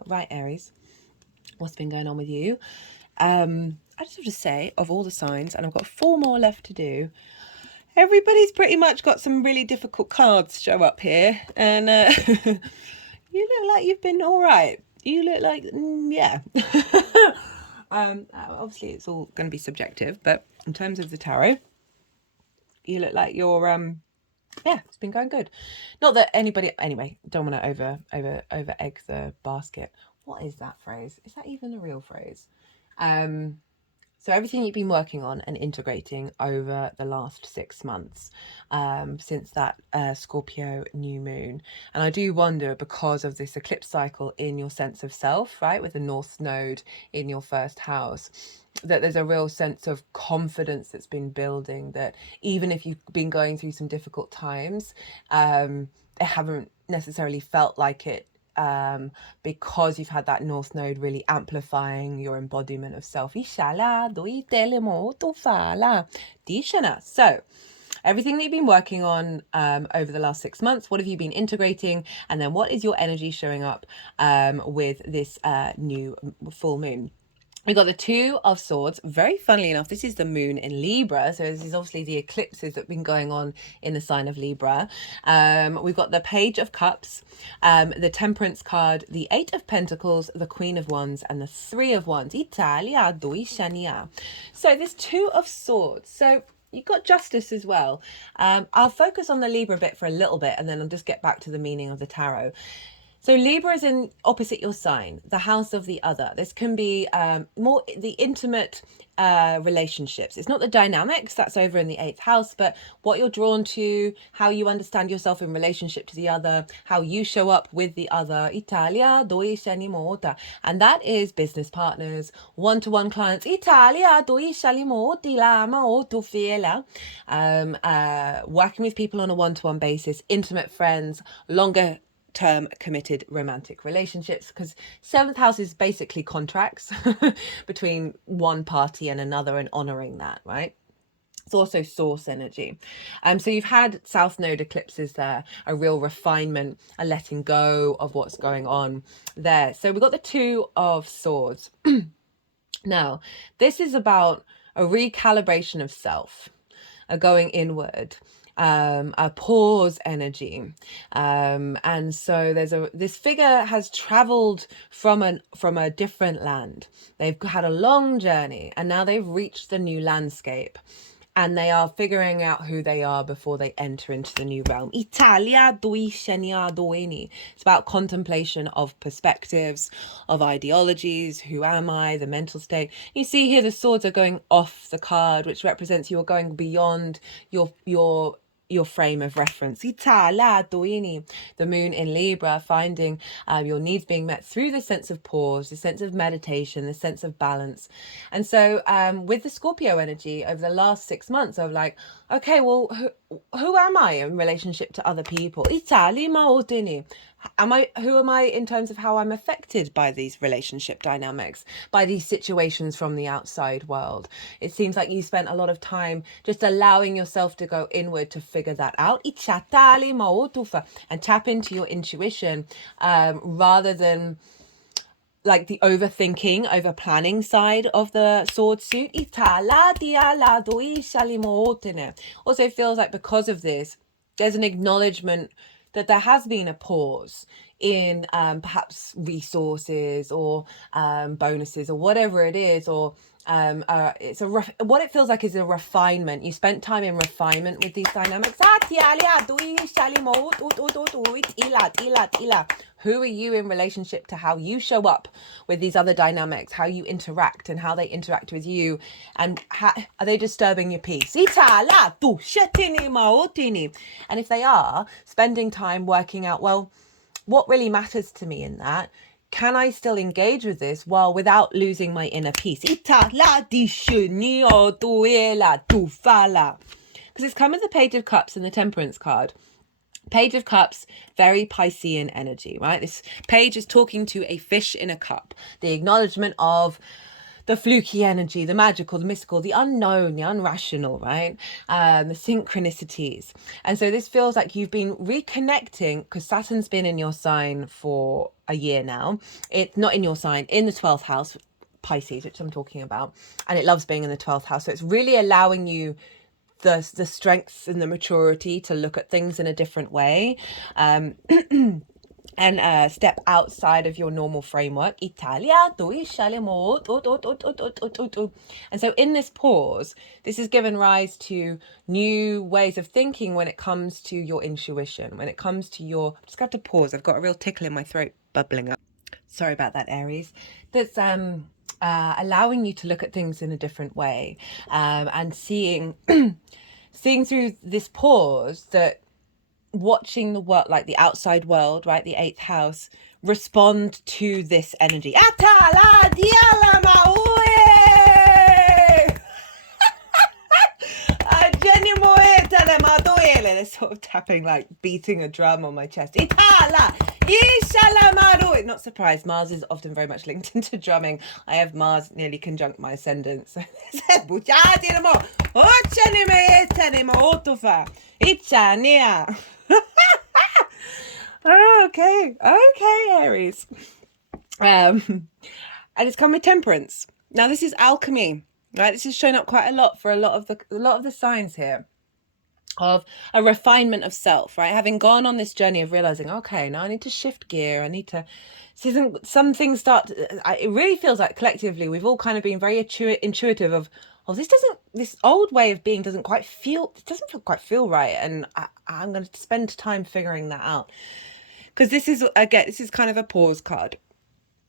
Right, Aries. What's been going on with you? I just have to say, of all the signs, and I've got 4 more left to do, everybody's pretty much got some really difficult cards show up here. And you look like you've been all right. You look like, yeah. Obviously, it's all going to be subjective, but in terms of the tarot, you look like you're, yeah, it's been going good. Not that anybody, anyway, don't want to over egg the basket. What is that phrase? Is that even a real phrase? So everything you've been working on and integrating over the last 6 months, since that Scorpio new moon. And I do wonder, because of this eclipse cycle in your sense of self, right, with the North Node in your 1st house, that there's a real sense of confidence that's been building, that even if you've been going through some difficult times, they haven't necessarily felt like it, because you've had that North Node really amplifying your embodiment of self. So everything that you've been working on over the last 6 months, what have you been integrating? And then what is your energy showing up with this new full moon? We've got the 2 of Swords. Very funnily enough, this is the moon in Libra. So this is obviously the eclipses that have been going on in the sign of Libra. We've got the Page of Cups, the Temperance card, the 8 of Pentacles, the Queen of Wands, and the 3 of Wands. Italia doi shania. So there's 2 of Swords. So you've got Justice as well. I'll focus on the Libra bit for a little bit, and then I'll just get back to the meaning of the tarot. So Libra is in opposite your sign, the house of the other. This can be more the intimate relationships. It's not the dynamics, that's over in the 8th house, but what you're drawn to, how you understand yourself in relationship to the other, how you show up with the other. Italia doi shanimota. And that is business partners, one-to-one clients. Italia doi shalimoti lama o tu fiela. Working with people on a one-to-one basis, intimate friends, longer term committed romantic relationships, because 7th house is basically contracts between one party and another, and honoring that, right? It's also source energy. So you've had South Node eclipses there, a real refinement, a letting go of what's going on there. So we've got the 2 of Swords. Now, this is about a recalibration of self, a going inward. a pause energy. And so this figure has traveled from a different land. They've had a long journey and now they've reached the new landscape. And they are figuring out who they are before they enter into the new realm. Italia doi shenia doeni. It's about contemplation of perspectives, of ideologies. Who am I? The mental state. You see here the swords are going off the card, which represents you are going beyond your frame of reference. Italia doini. The moon in Libra, finding your needs being met through the sense of pause, the sense of meditation, the sense of balance. And so with the Scorpio energy over the last 6 months of like, okay, well, who am I in relationship to other people? Who am I in terms of how I'm affected by these relationship dynamics, by these situations from the outside world? It seems like you spent a lot of time just allowing yourself to go inward to figure that out and tap into your intuition rather than like the overthinking, over planning side of the sword suit. Also feels like because of this, there's an acknowledgement that there has been a pause in perhaps resources or bonuses or whatever it is, or what it feels like is a refinement. You spent time in refinement with these dynamics. Who are you in relationship to how you show up with these other dynamics, how you interact and how they interact with you, and are they disturbing your peace? And if they are, spending time working out, well, what really matters to me in that? Can I still engage with this while without losing my inner peace? Because it's come as the Page of Cups and the Temperance card. Page of Cups, very Piscean energy, right? This page is talking to a fish in a cup. The acknowledgement of the fluky energy, the magical, the mystical, the unknown, the unrational, right? The synchronicities. And so this feels like you've been reconnecting, because Saturn's been in your sign for a year now. It's not in your sign, in the 12th house, Pisces, which I'm talking about. And it loves being in the 12th house. So it's really allowing you the strength and the maturity to look at things in a different way. And step outside of your normal framework. And so in this pause, this has given rise to new ways of thinking when it comes to your intuition, when it comes to your... I'm just going to have to pause. I've got a real tickle in my throat bubbling up. Sorry about that, Aries. That's allowing you to look at things in a different way, and seeing through this pause that watching the world, like the outside world, right, the 8th house, respond to this energy. They're sort of tapping, like beating a drum on my chest. Not surprised, Mars is often very much linked into drumming. I have Mars nearly conjunct my ascendant, so okay, Aries. And it's come with Temperance. Now this is alchemy, right? This is showing up quite a lot for a lot of the signs here, of a refinement of self, right? Having gone on this journey of realizing, okay, now I need to shift gear. I need to see some things start. It really feels like collectively we've all kind of been very intuitive of, oh, this old way of being doesn't quite feel right, and I'm going to spend time figuring that out, because this is kind of a pause card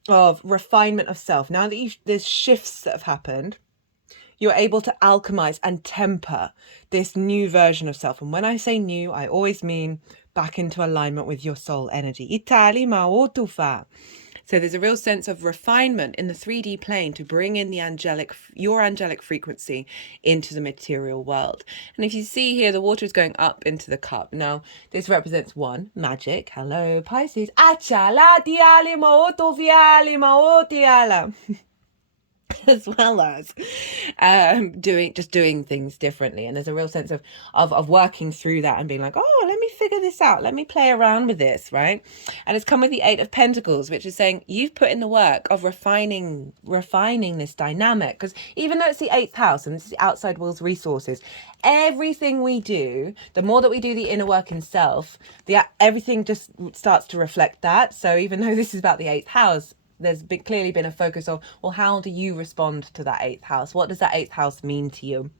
of refinement of self. Now that there's shifts that have happened, you're able to alchemize and temper this new version of self. And when I say new, I always mean back into alignment with your soul energy. So there's a real sense of refinement in the 3D plane to bring in your angelic frequency into the material world. And if you see here, the water is going up into the cup. Now, this represents one, magic. Hello, Pisces. as well as doing things differently. And there's a real sense of working through that and being like, oh, let me figure this out, let me play around with this, right? And it's come with the 8 of Pentacles, which is saying you've put in the work of refining this dynamic, because even though it's the 8th house and this is the outside world's resources, everything we do, the more that we do the inner work in self, everything just starts to reflect that. So even though this is about the 8th house, there's clearly been a focus of, well, how do you respond to that 8th house? What does that 8th house mean to you?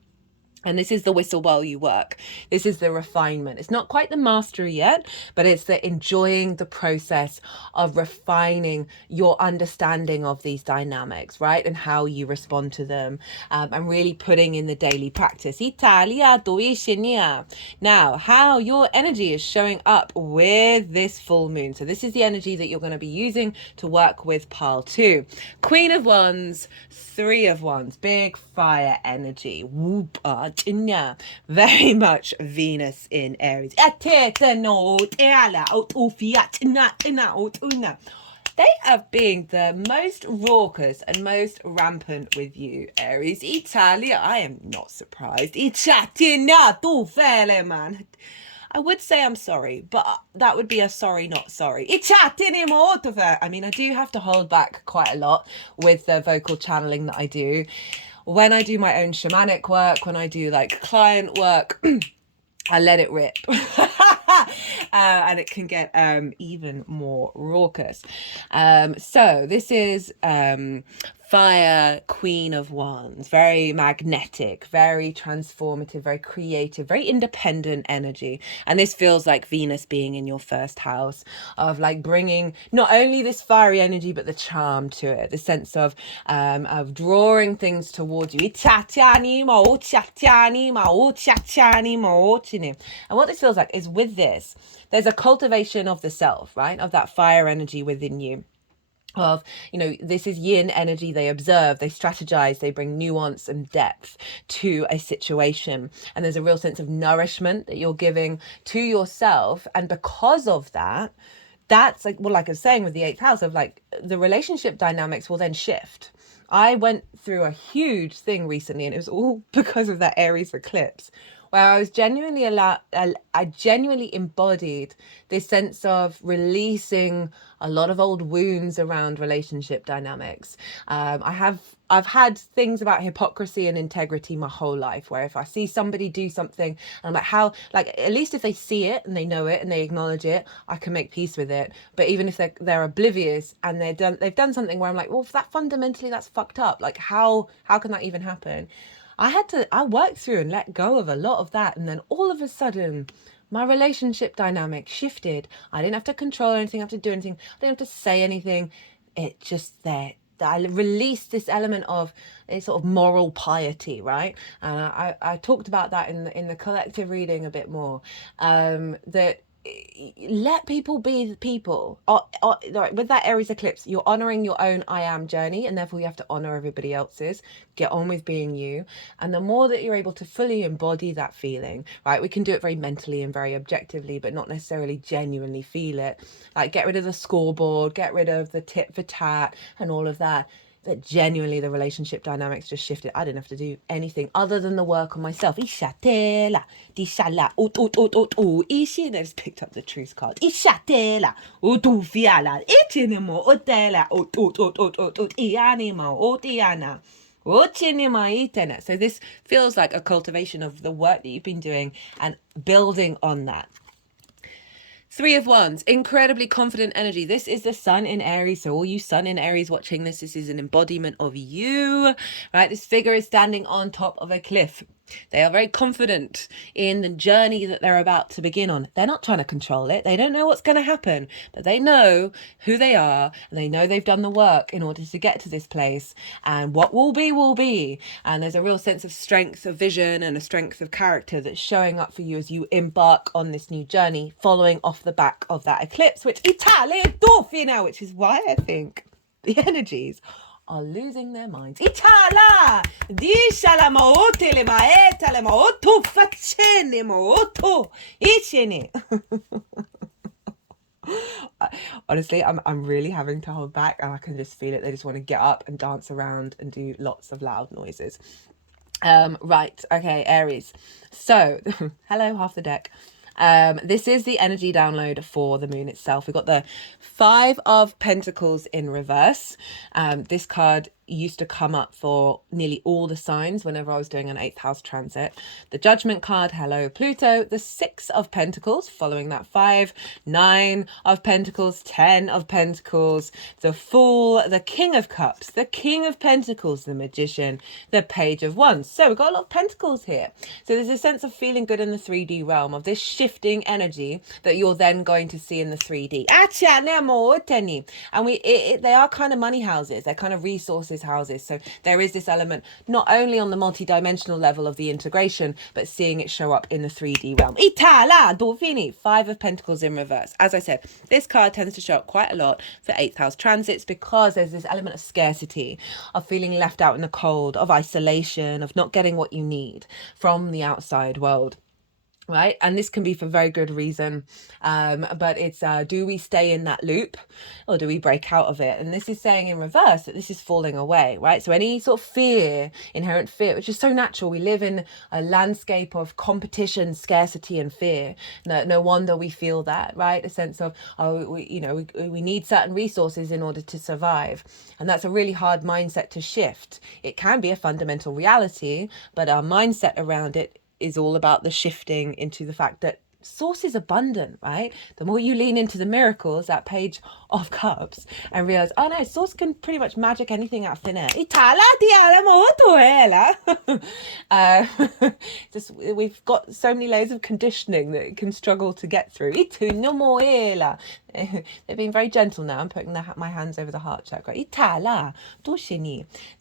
And this is the whistle while you work. This is the refinement. It's not quite the mastery yet, but it's the enjoying the process of refining your understanding of these dynamics, right? And how you respond to them, and really putting in the daily practice. Now, how your energy is showing up with this full moon. So this is the energy that you're going to be using to work with pile 2. Queen of Wands, 3 of Wands, big fire energy. Whoop, very much Venus in Aries. They are being the most raucous and most rampant with you, Aries. Italia, I am not surprised. I would say I'm sorry, but that would be a sorry, not sorry. I mean, I do have to hold back quite a lot with the vocal channeling that I do. When I do my own shamanic work, when I do like client work, I let it rip. And it can get even more raucous. So this is fire, Queen of Wands, very magnetic, very transformative, very creative, very independent energy. And this feels like Venus being in your first house, of like bringing not only this fiery energy, but the charm to it, the sense of drawing things towards you. And what this feels like is, with this, there's a cultivation of the self, right? Of that fire energy within you. Of, you know, this is yin energy. They observe, they strategize, they bring nuance and depth to a situation. And there's a real sense of nourishment that you're giving to yourself. And because of that, that's like, well, like I was saying with the 8th house, of like the relationship dynamics will then shift. I went through a huge thing recently, and it was all because of that Aries eclipse, where I was genuinely I genuinely embodied this sense of releasing a lot of old wounds around relationship dynamics. I've had things about hypocrisy and integrity my whole life, where if I see somebody do something, and I'm like, how, like, at least if they see it and they know it and they acknowledge it, I can make peace with it. But even if they're oblivious and they've done something where I'm like, well, if that fundamentally that's fucked up, like how can that even happen? I worked through and let go of a lot of that. And then all of a sudden, my relationship dynamic shifted. I didn't have to control anything, I have to do anything. I didn't have to say anything. It just there. I released this element of a sort of moral piety, right? And I talked about that in the collective reading a bit more. That let people be people. With that Aries eclipse, you're honoring your own I am journey, and therefore you have to honor everybody else's. Get on with being you. And the more that you're able to fully embody that feeling, right? We can do it very mentally and very objectively, but not necessarily genuinely feel it. Like, get rid of the scoreboard, get rid of the tit for tat and all of that. That genuinely the relationship dynamics just shifted. I didn't have to do anything other than the work on myself. I just picked up the truth card. So this feels like a cultivation of the work that you've been doing and building on that. 3 of Wands, incredibly confident energy. This is the sun in Aries. So all you sun in Aries watching this is an embodiment of you, right? This figure is standing on top of a cliff. They are very confident in the journey that they're about to begin on. They're not trying to control it. They don't know what's going to happen, but they know who they are, and they know they've done the work in order to get to this place, and what will be, will be. And there's a real sense of strength of vision and a strength of character that's showing up for you as you embark on this new journey, following off the back of that eclipse, which is why I think the energies are losing their minds. Itala! Dishala maote maeta maoto facene maoto. Ichene. Honestly, I'm really having to hold back, and I can just feel it. They just want to get up and dance around and do lots of loud noises. Right, okay, Aries. So, hello, half the deck. This is the energy download for the moon itself. We've got the Five of Pentacles in reverse. This card used to come up for nearly all the signs whenever I was doing an 8th house transit. The Judgment card, hello Pluto. The Six of Pentacles, following that 5, 9 of Pentacles, 10 of Pentacles, the Fool, the King of Cups, the King of Pentacles, the Magician, the Page of Wands. So we've got a lot of pentacles here. So there's a sense of feeling good in the 3D realm, of this shifting energy that you're then going to see in the 3D. And they are kind of money houses. They're kind of resources houses. So there is this element not only on the multi-dimensional level of the integration, but seeing it show up in the 3D realm. Five of Pentacles in reverse. As I said, this card tends to show up quite a lot for 8th house transits because there's this element of scarcity, of feeling left out in the cold, of isolation, of not getting what you need from the outside world. Right, and this can be for very good reason, but it's do we stay in that loop or do we break out of it? And this is saying in reverse that this is falling away, right? So any sort of fear, inherent fear, which is so natural, we live in a landscape of competition, scarcity and fear. No wonder we feel that, right? A sense of, oh, we need certain resources in order to survive, and that's a really hard mindset to shift. It can be a fundamental reality, but our mindset around it is all about the shifting into the fact that source is abundant, right? The more you lean into the miracles, that Page of Cups, and realize, oh no, source can pretty much magic anything out of thin air. Just we've got so many layers of conditioning that it can struggle to get through. They're being very gentle now. I'm putting my hands over the heart chakra.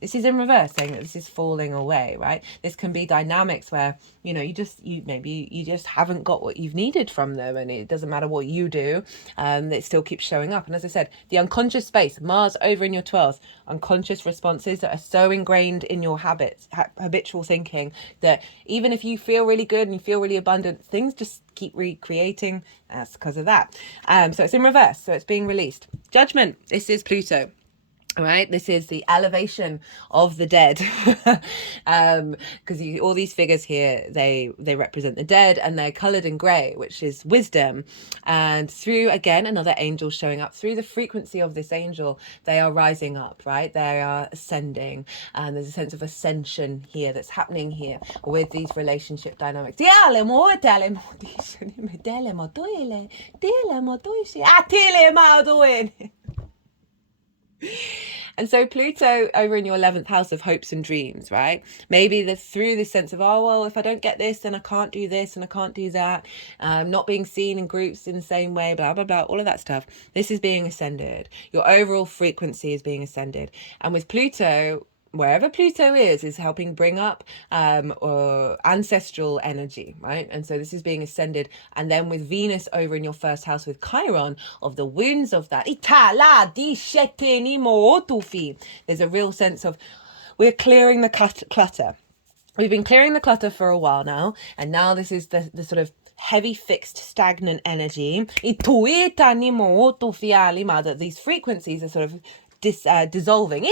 This is in reverse, saying that this is falling away, right? This can be dynamics where you just haven't got what you've needed from them, and it doesn't matter what you do, it still keeps showing up. And as I said, the unconscious space, Mars over in your 12th, unconscious responses that are so ingrained in your habits, habitual thinking, that even if you feel really good and you feel really abundant, things just keep recreating. That's because of that. So it's in reverse, so it's being released. Judgment, this is Pluto. All right, this is the elevation of the dead, because all these figures here, they represent the dead, and they're colored in gray, which is wisdom. And through, again, another angel showing up, through the frequency of this angel, they are rising up, right? They are ascending, and there's a sense of ascension here that's happening here with these relationship dynamics. And so Pluto over in your 11th house of hopes and dreams, right? Maybe through this sense of, oh, well, if I don't get this, then I can't do this and I can't do that. Not being seen in groups in the same way, blah, blah, blah, all of that stuff. This is being ascended. Your overall frequency is being ascended. And with Pluto, wherever Pluto is helping bring up ancestral energy, right? And so this is being ascended. And then with Venus over in your first house with Chiron, of the wounds of that, there's a real sense of we're clearing the clutter. We've been clearing the clutter for a while now, and now this is the sort of heavy, fixed, stagnant energy. That these frequencies are sort of dissolving.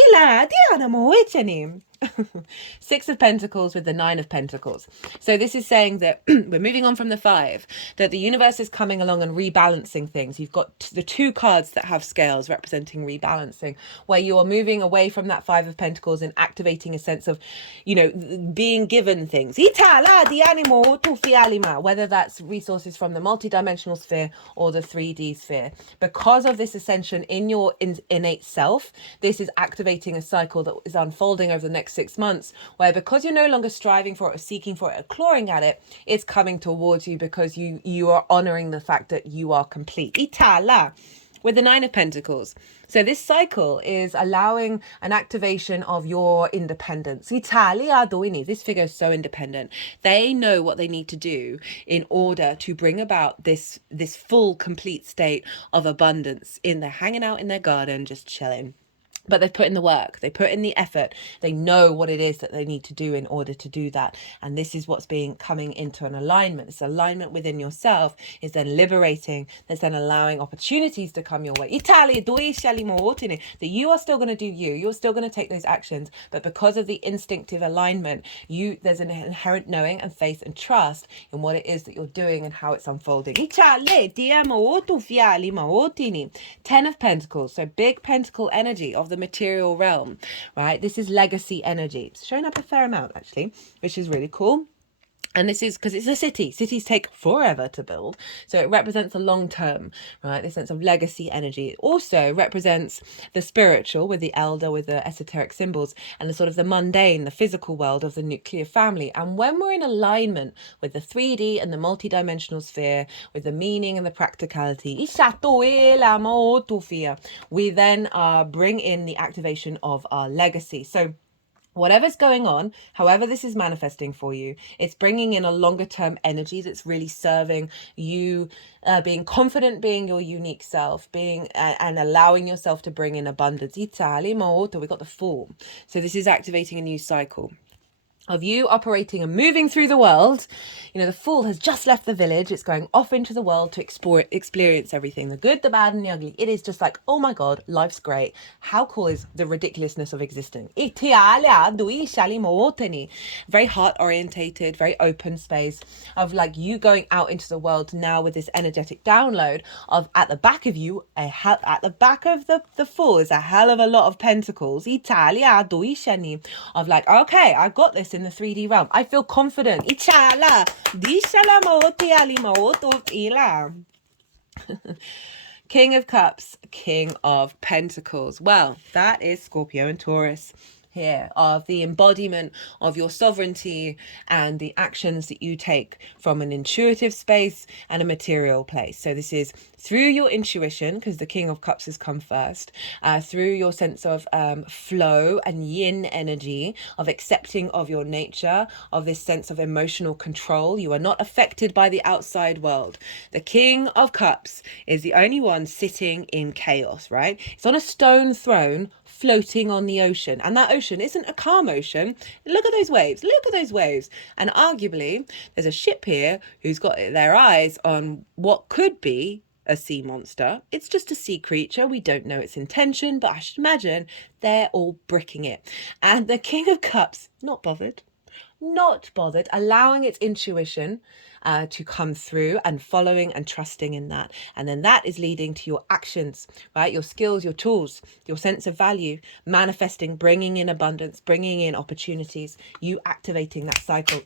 Six of Pentacles with the Nine of Pentacles. So this is saying that we're moving on from the 5, that the universe is coming along and rebalancing things. You've got the 2 cards that have scales representing rebalancing, where you are moving away from that 5 of Pentacles and activating a sense of, being given things. Whether that's resources from the multidimensional sphere or the 3D sphere. Because of this ascension in your innate self, this is activating a cycle that is unfolding over the next 6 months, where because you're no longer striving for it or seeking for it or clawing at it, it's coming towards you because you are honoring the fact that you are complete. With the 9 of Pentacles. So this cycle is allowing an activation of your independence. This figure is so independent. They know what they need to do in order to bring about this full, complete state of abundance. They're hanging out in their garden, just chilling. but they've put in the work, they put in the effort, they know what it is that they need to do in order to do that. And this is what's being coming into an alignment. This alignment within yourself is then liberating, that's then allowing opportunities to come your way. That you are still going to do you, you're still going to take those actions, but because of the instinctive alignment, there's an inherent knowing and faith and trust in what it is that you're doing and how it's unfolding. 10 of Pentacles, so big pentacle energy of the material realm, right? This is legacy energy. It's showing up a fair amount actually, which is really cool. And this is because it's a city. Cities take forever to build. So it represents a long term, right? This sense of legacy energy. It also represents the spiritual with the elder, with the esoteric symbols, and the sort of the mundane, the physical world of the nuclear family. And when we're in alignment with the 3D and the multidimensional sphere, with the meaning and the practicality, we then bring in the activation of our legacy. So whatever's going on, however this is manifesting for you, it's bringing in a longer term energy that's really serving you, being confident, being your unique self, being and allowing yourself to bring in abundance. We got the Fool. So this is activating a new cycle of you operating and moving through the world. You know, the Fool has just left the village. It's going off into the world to experience everything, the good, the bad, and the ugly. It is just like, oh my God, life's great. How cool is the ridiculousness of existing? Very heart orientated, very open space of like you going out into the world now with this energetic download of at the back of you, at the back of the Fool is a hell of a lot of pentacles. Of like, okay, I got this in the 3D realm. I feel confident. King of Cups, King of Pentacles. Well, that is Scorpio and Taurus here, of the embodiment of your sovereignty and the actions that you take from an intuitive space and a material place. So this is through your intuition, because the King of Cups has come first, through your sense of flow and yin energy, of accepting of your nature, of this sense of emotional control. You are not affected by the outside world. The King of Cups is the only one sitting in chaos, right? It's on a stone throne floating on the ocean, and that ocean isn't a calm ocean. Look at those waves, look at those waves. And arguably there's a ship here who's got their eyes on what could be a sea monster. It's just a sea creature. We don't know its intention, but I should imagine they're all bricking it. And the King of Cups, not bothered, allowing its intuition to come through and following and trusting in that. And then that is leading to your actions, right? Your skills, your tools, your sense of value, manifesting, bringing in abundance, bringing in opportunities, you activating that cycle.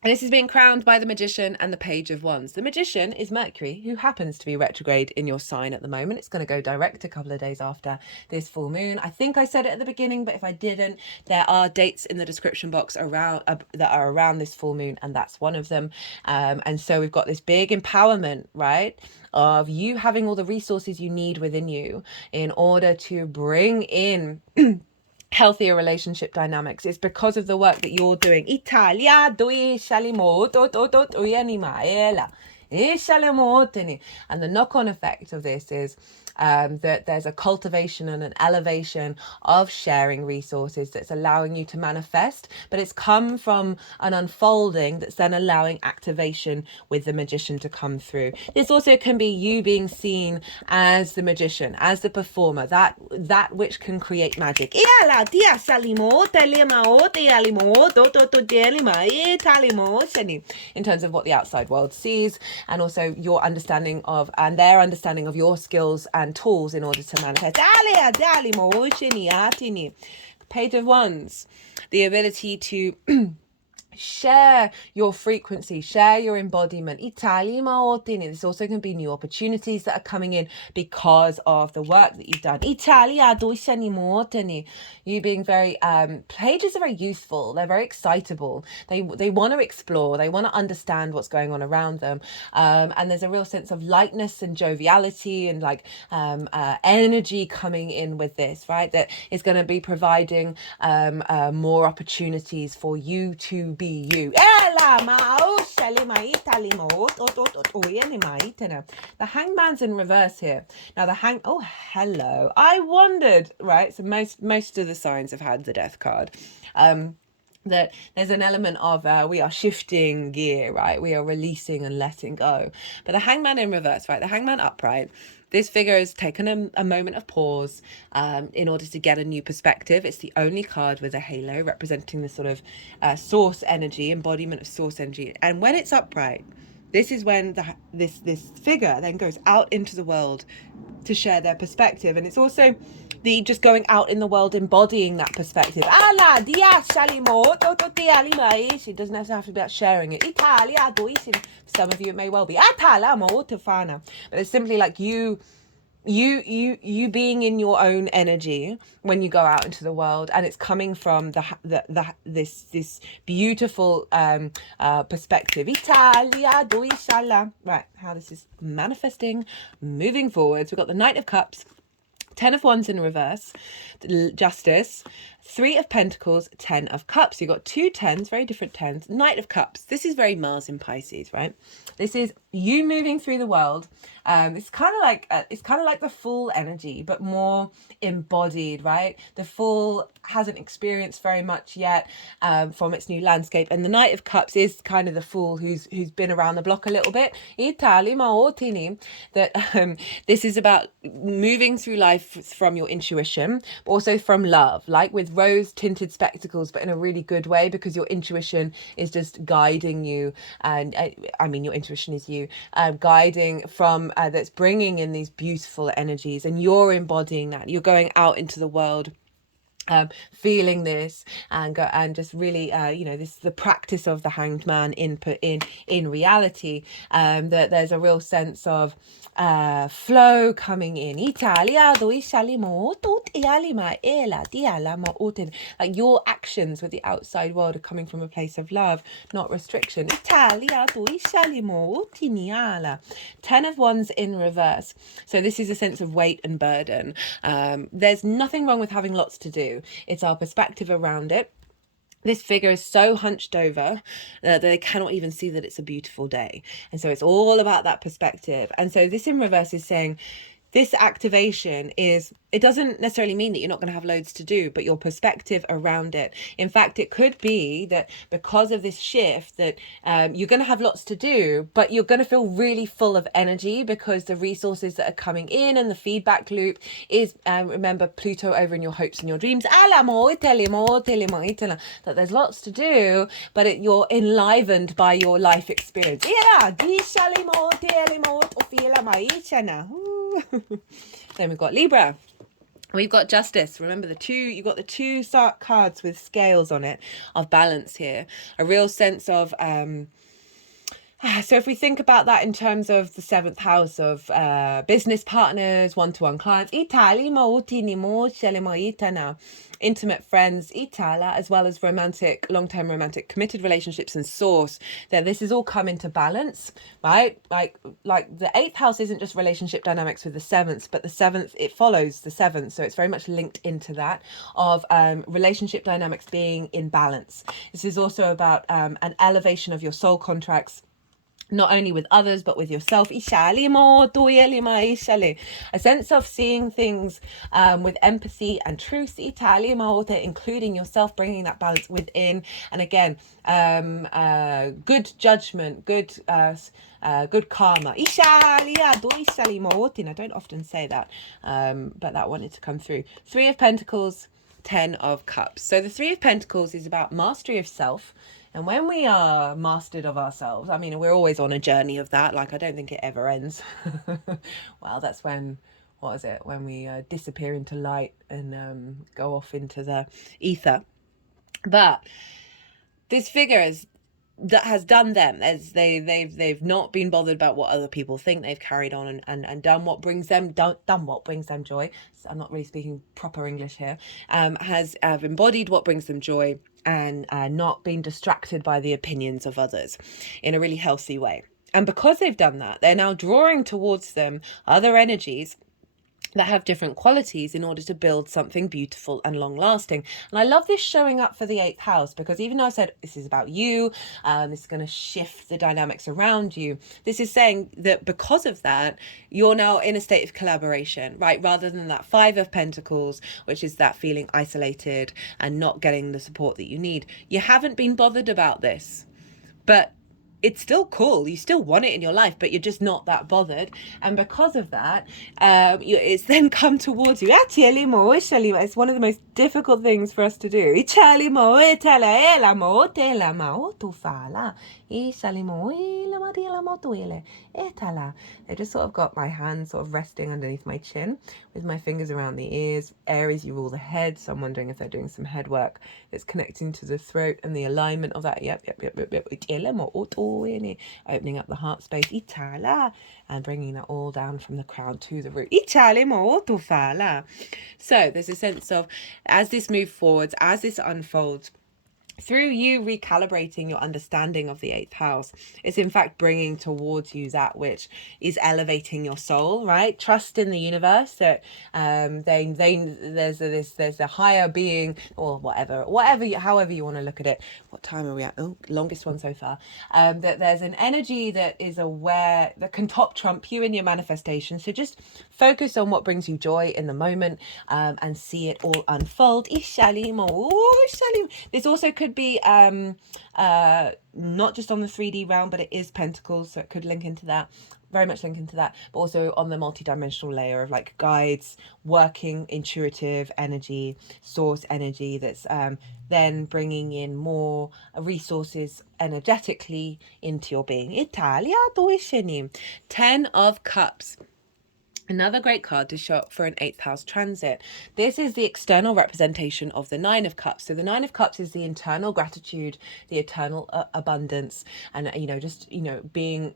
And this is being crowned by the Magician and the Page of Wands. The Magician is Mercury, who happens to be retrograde in your sign at the moment. It's going to go direct a couple of days after this full moon. I think I said it at the beginning, but if I didn't, there are dates in the description box around that are around this full moon, and that's one of them. And so we've got this big empowerment, right, of you having all the resources you need within you in order to bring in healthier relationship dynamics. It's because of the work that you're doing. And the knock-on effect of this is that there's a cultivation and an elevation of sharing resources that's allowing you to manifest, but it's come from an unfolding that's then allowing activation with the Magician to come through. This also can be you being seen as the magician, as the performer, that which can create magic. In terms of what the outside world sees, and also your understanding of and their understanding of your skills and tools in order to manifest. Page of Wands, the ability to share your frequency, share your embodiment. This also can be new opportunities that are coming in because of the work that you've done. You being very pages are very youthful, they're very excitable, they want to explore, they want to understand what's going on around them, and there's a real sense of lightness and joviality and like energy coming in with this, right, that is going to be providing more opportunities for you to be see you. The Hangman's in reverse here. Now oh, hello. I wondered, right? So most of the signs have had the Death card. That there's an element of we are shifting gear, right? We are releasing and letting go. But the Hangman in reverse, right? The Hangman upright. This figure has taken a moment of pause in order to get a new perspective. It's the only card with a halo representing the sort of source energy, embodiment of source energy. And when it's upright, this is when this figure then goes out into the world to share their perspective. And it's also the just going out in the world embodying that perspective. It doesn't have to be about sharing it. For some of you it may well be. But it's simply like you being in your own energy when you go out into the world, and it's coming from this beautiful perspective. Right, how this is manifesting moving forwards. We've got the Knight of Cups, 10 of Wands in reverse, Justice, 3 of Pentacles, 10 of Cups. You've got 2 10s, very different 10s. Knight of Cups. This is very Mars in Pisces, right? This is you moving through the world. It's kind of like the Fool energy, but more embodied, right? The Fool hasn't experienced very much yet from its new landscape, and the Knight of Cups is kind of the Fool who's been around the block a little bit. That this is about moving through life from your intuition, but also from love, like with rose tinted spectacles, but in a really good way, because your intuition is just guiding you. And I mean, your intuition is you guiding from that's bringing in these beautiful energies, and you're embodying that. You're going out into the world feeling this and just really this is the practice of the Hanged Man in reality, that there's a real sense of flow coming in. Like your actions with the outside world are coming from a place of love, not restriction. 10 of Wands in reverse. So this is a sense of weight and burden. There's nothing wrong with having lots to do. It's our perspective around it. This figure is so hunched over that they cannot even see that it's a beautiful day. And so it's all about that perspective. And so this in reverse is saying this activation is, it doesn't necessarily mean that you're not going to have loads to do, but your perspective around it. In fact, it could be that because of this shift that you're going to have lots to do, but you're going to feel really full of energy because the resources that are coming in and the feedback loop is, remember Pluto over in your hopes and your dreams, that there's lots to do, but you're enlivened by your life experience. Then we've got Libra. We've got Justice. Remember you've got the 2 cards with scales on it of balance here. A real sense of so if we think about that in terms of the 7th house of business partners, one-to-one clients, intimate friends, as well as romantic, long-term romantic committed relationships and source, that this is all come into balance, right? Like the 8th house isn't just relationship dynamics with the 7th, but the 7th, it follows the 7th. So it's very much linked into that of relationship dynamics being in balance. This is also about an elevation of your soul contracts, not only with others, but with yourself. A sense of seeing things with empathy and truth, including yourself, bringing that balance within. And again, good judgment, good karma. I don't often say that, but that wanted to come through. 3 of Pentacles, 10 of Cups. So the 3 of Pentacles is about mastery of self. And when we are mastered of ourselves, I mean, we're always on a journey of that. Like, I don't think it ever ends. Well, that's when, when we disappear into light and go off into the ether. But this figure that has done them, as they've not been bothered about what other people think. They've carried on and done what brings them joy. So I'm not really speaking proper English here. Have embodied what brings them joy and not been distracted by the opinions of others in a really healthy way. And because they've done that, they're now drawing towards them other energies that have different qualities in order to build something beautiful and long lasting. And I love this showing up for the 8th house, because even though I said this is about you, this is going to shift the dynamics around you, this is saying that because of that, you're now in a state of collaboration, right? Rather than that 5 of Pentacles, which is that feeling isolated and not getting the support that you need. You haven't been bothered about this, but it's still cool. You still want it in your life, but you're just not that bothered. And because of that, it's then come towards you. It's one of the most difficult things for us to do. I just sort of got my hand sort of resting underneath my chin with my fingers around the ears. Aries, you rule the head, so I'm wondering if they're doing some head work that's connecting to the throat and the alignment of that. Yep. Opening up the heart space. And bringing that all down from the crown to the root. So there's a sense of, as this moves forwards, as this unfolds, through you recalibrating your understanding of the 8th house, it's in fact bringing towards you that which is elevating your soul, right? Trust in the universe that there's a higher being, or however you want to look at it. What time are we at? Oh, longest one so far. That there's an energy that is aware, that can top trump you in your manifestation. So just focus on what brings you joy in the moment, and see it all unfold. This also could be not just on the 3D realm, but it is Pentacles, so it could link into that, very much link into that, but also on the multidimensional layer of like guides, working intuitive energy, source energy that's then bringing in more resources energetically into your being. 10 of Cups. Another great card to show up for an 8th house transit. This is the external representation of the 9 of Cups. So the 9 of Cups is the internal gratitude, the eternal abundance, and, being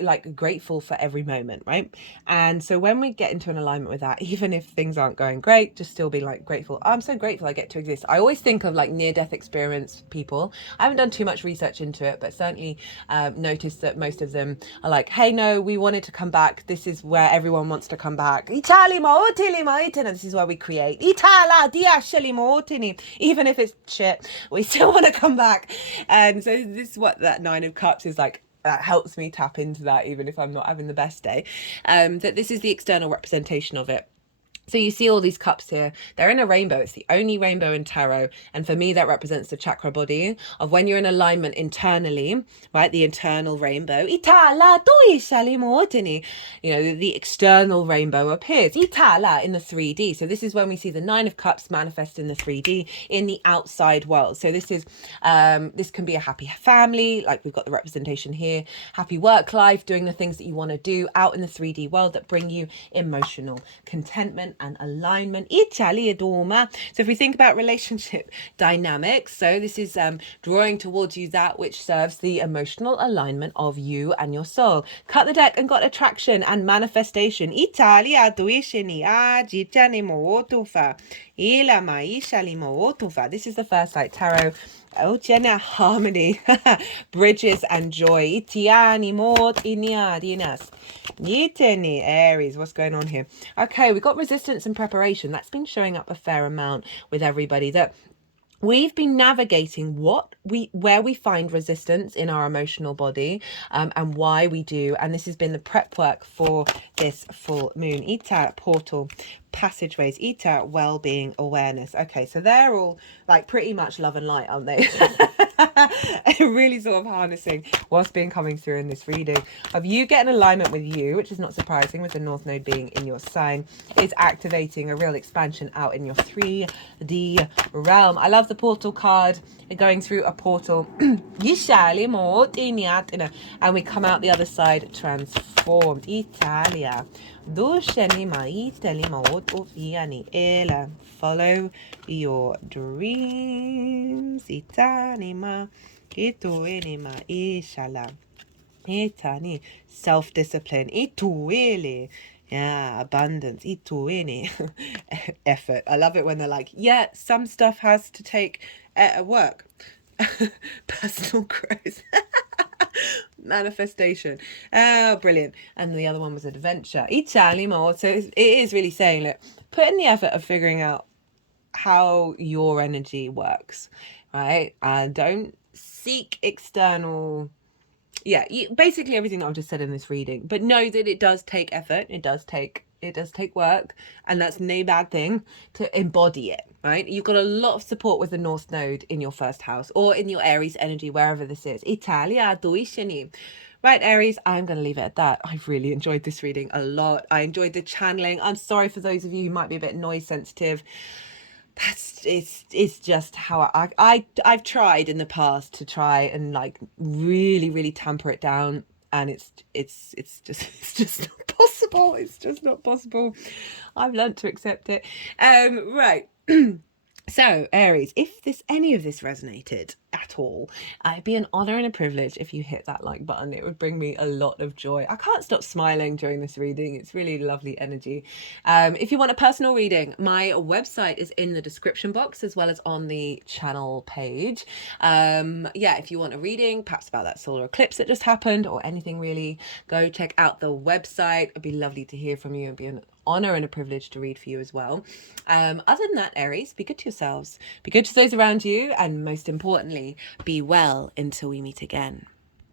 like grateful for every moment, right? And so when we get into an alignment with that, even if things aren't going great, just still be like grateful. I'm so grateful I get to exist. I always think of like near-death experience people. I haven't done too much research into it, but certainly noticed that most of them are like, hey, no, we wanted to come back. This is where everyone wants to come back. This is where we create. Even if it's shit, we still want to come back. And so this is what that 9 of Cups is like. That helps me tap into that, even if I'm not having the best day. That this is the external representation of it. So you see all these cups here, they're in a rainbow. It's the only rainbow in tarot. And for me, that represents the chakra body of when you're in alignment internally, right? The internal rainbow. The external rainbow appears. In the 3D. So this is when we see the 9 of Cups manifest in the 3D in the outside world. So this is, this can be a happy family, like we've got the representation here, happy work life, doing the things that you want to do out in the 3D world that bring you emotional contentment and alignment. So if we think about relationship dynamics, so this is drawing towards you that which serves the emotional alignment of you and your soul. Cut the deck and got attraction and manifestation. This is the first light tarot. Oh, Jenna, harmony, bridges and joy. Aries, what's going on here? Okay, we got resistance and preparation. That's been showing up a fair amount with everybody, that we've been navigating where we find resistance in our emotional body, and why we do. And this has been the prep work for this full moon. Portal, passageways, well-being, awareness. Okay, so they're all like pretty much love and light, aren't they? Really sort of harnessing what's been coming through in this reading of you getting alignment with you, which is not surprising with the North Node being in your sign. It's activating a real expansion out in your 3D realm. I love the portal card, going through a portal. And we come out the other side transformed. Follow your dreams. Self-discipline. Yeah, abundance. Effort. I love it when they're like, yeah, some stuff has to take work. Personal growth. Manifestation. Oh, brilliant. And the other one was adventure. Italimo. So it is really saying, look, put in the effort of figuring out how your energy works, right? And don't seek external, basically everything that I've just said in this reading, but know that it does take effort, it does take work, and that's no bad thing to embody it, right? You've got a lot of support with the North Node in your first house or in your Aries energy, wherever this is. Italia, Duishini. Right, Aries, I'm going to leave it at that. I've really enjoyed this reading a lot. I enjoyed the channeling. I'm sorry for those of you who might be a bit noise sensitive. It's just how I've tried in the past to try and like really tamper it down, and it's just not possible. It's just not possible. I've learned to accept it. Right. So, Aries, if any of this resonated at all, it'd be an honor and a privilege if you hit that like button. It would bring me a lot of joy. I can't stop smiling during this reading. It's really lovely energy. If you want a personal reading, my website is in the description box as well as on the channel page. If you want a reading, perhaps about that solar eclipse that just happened or anything really, go check out the website. It'd be lovely to hear from you. It'd be an honor and a privilege to read for you as well. Other than that, Aries, be good to yourselves, be good to those around you, and most importantly, be well until we meet again.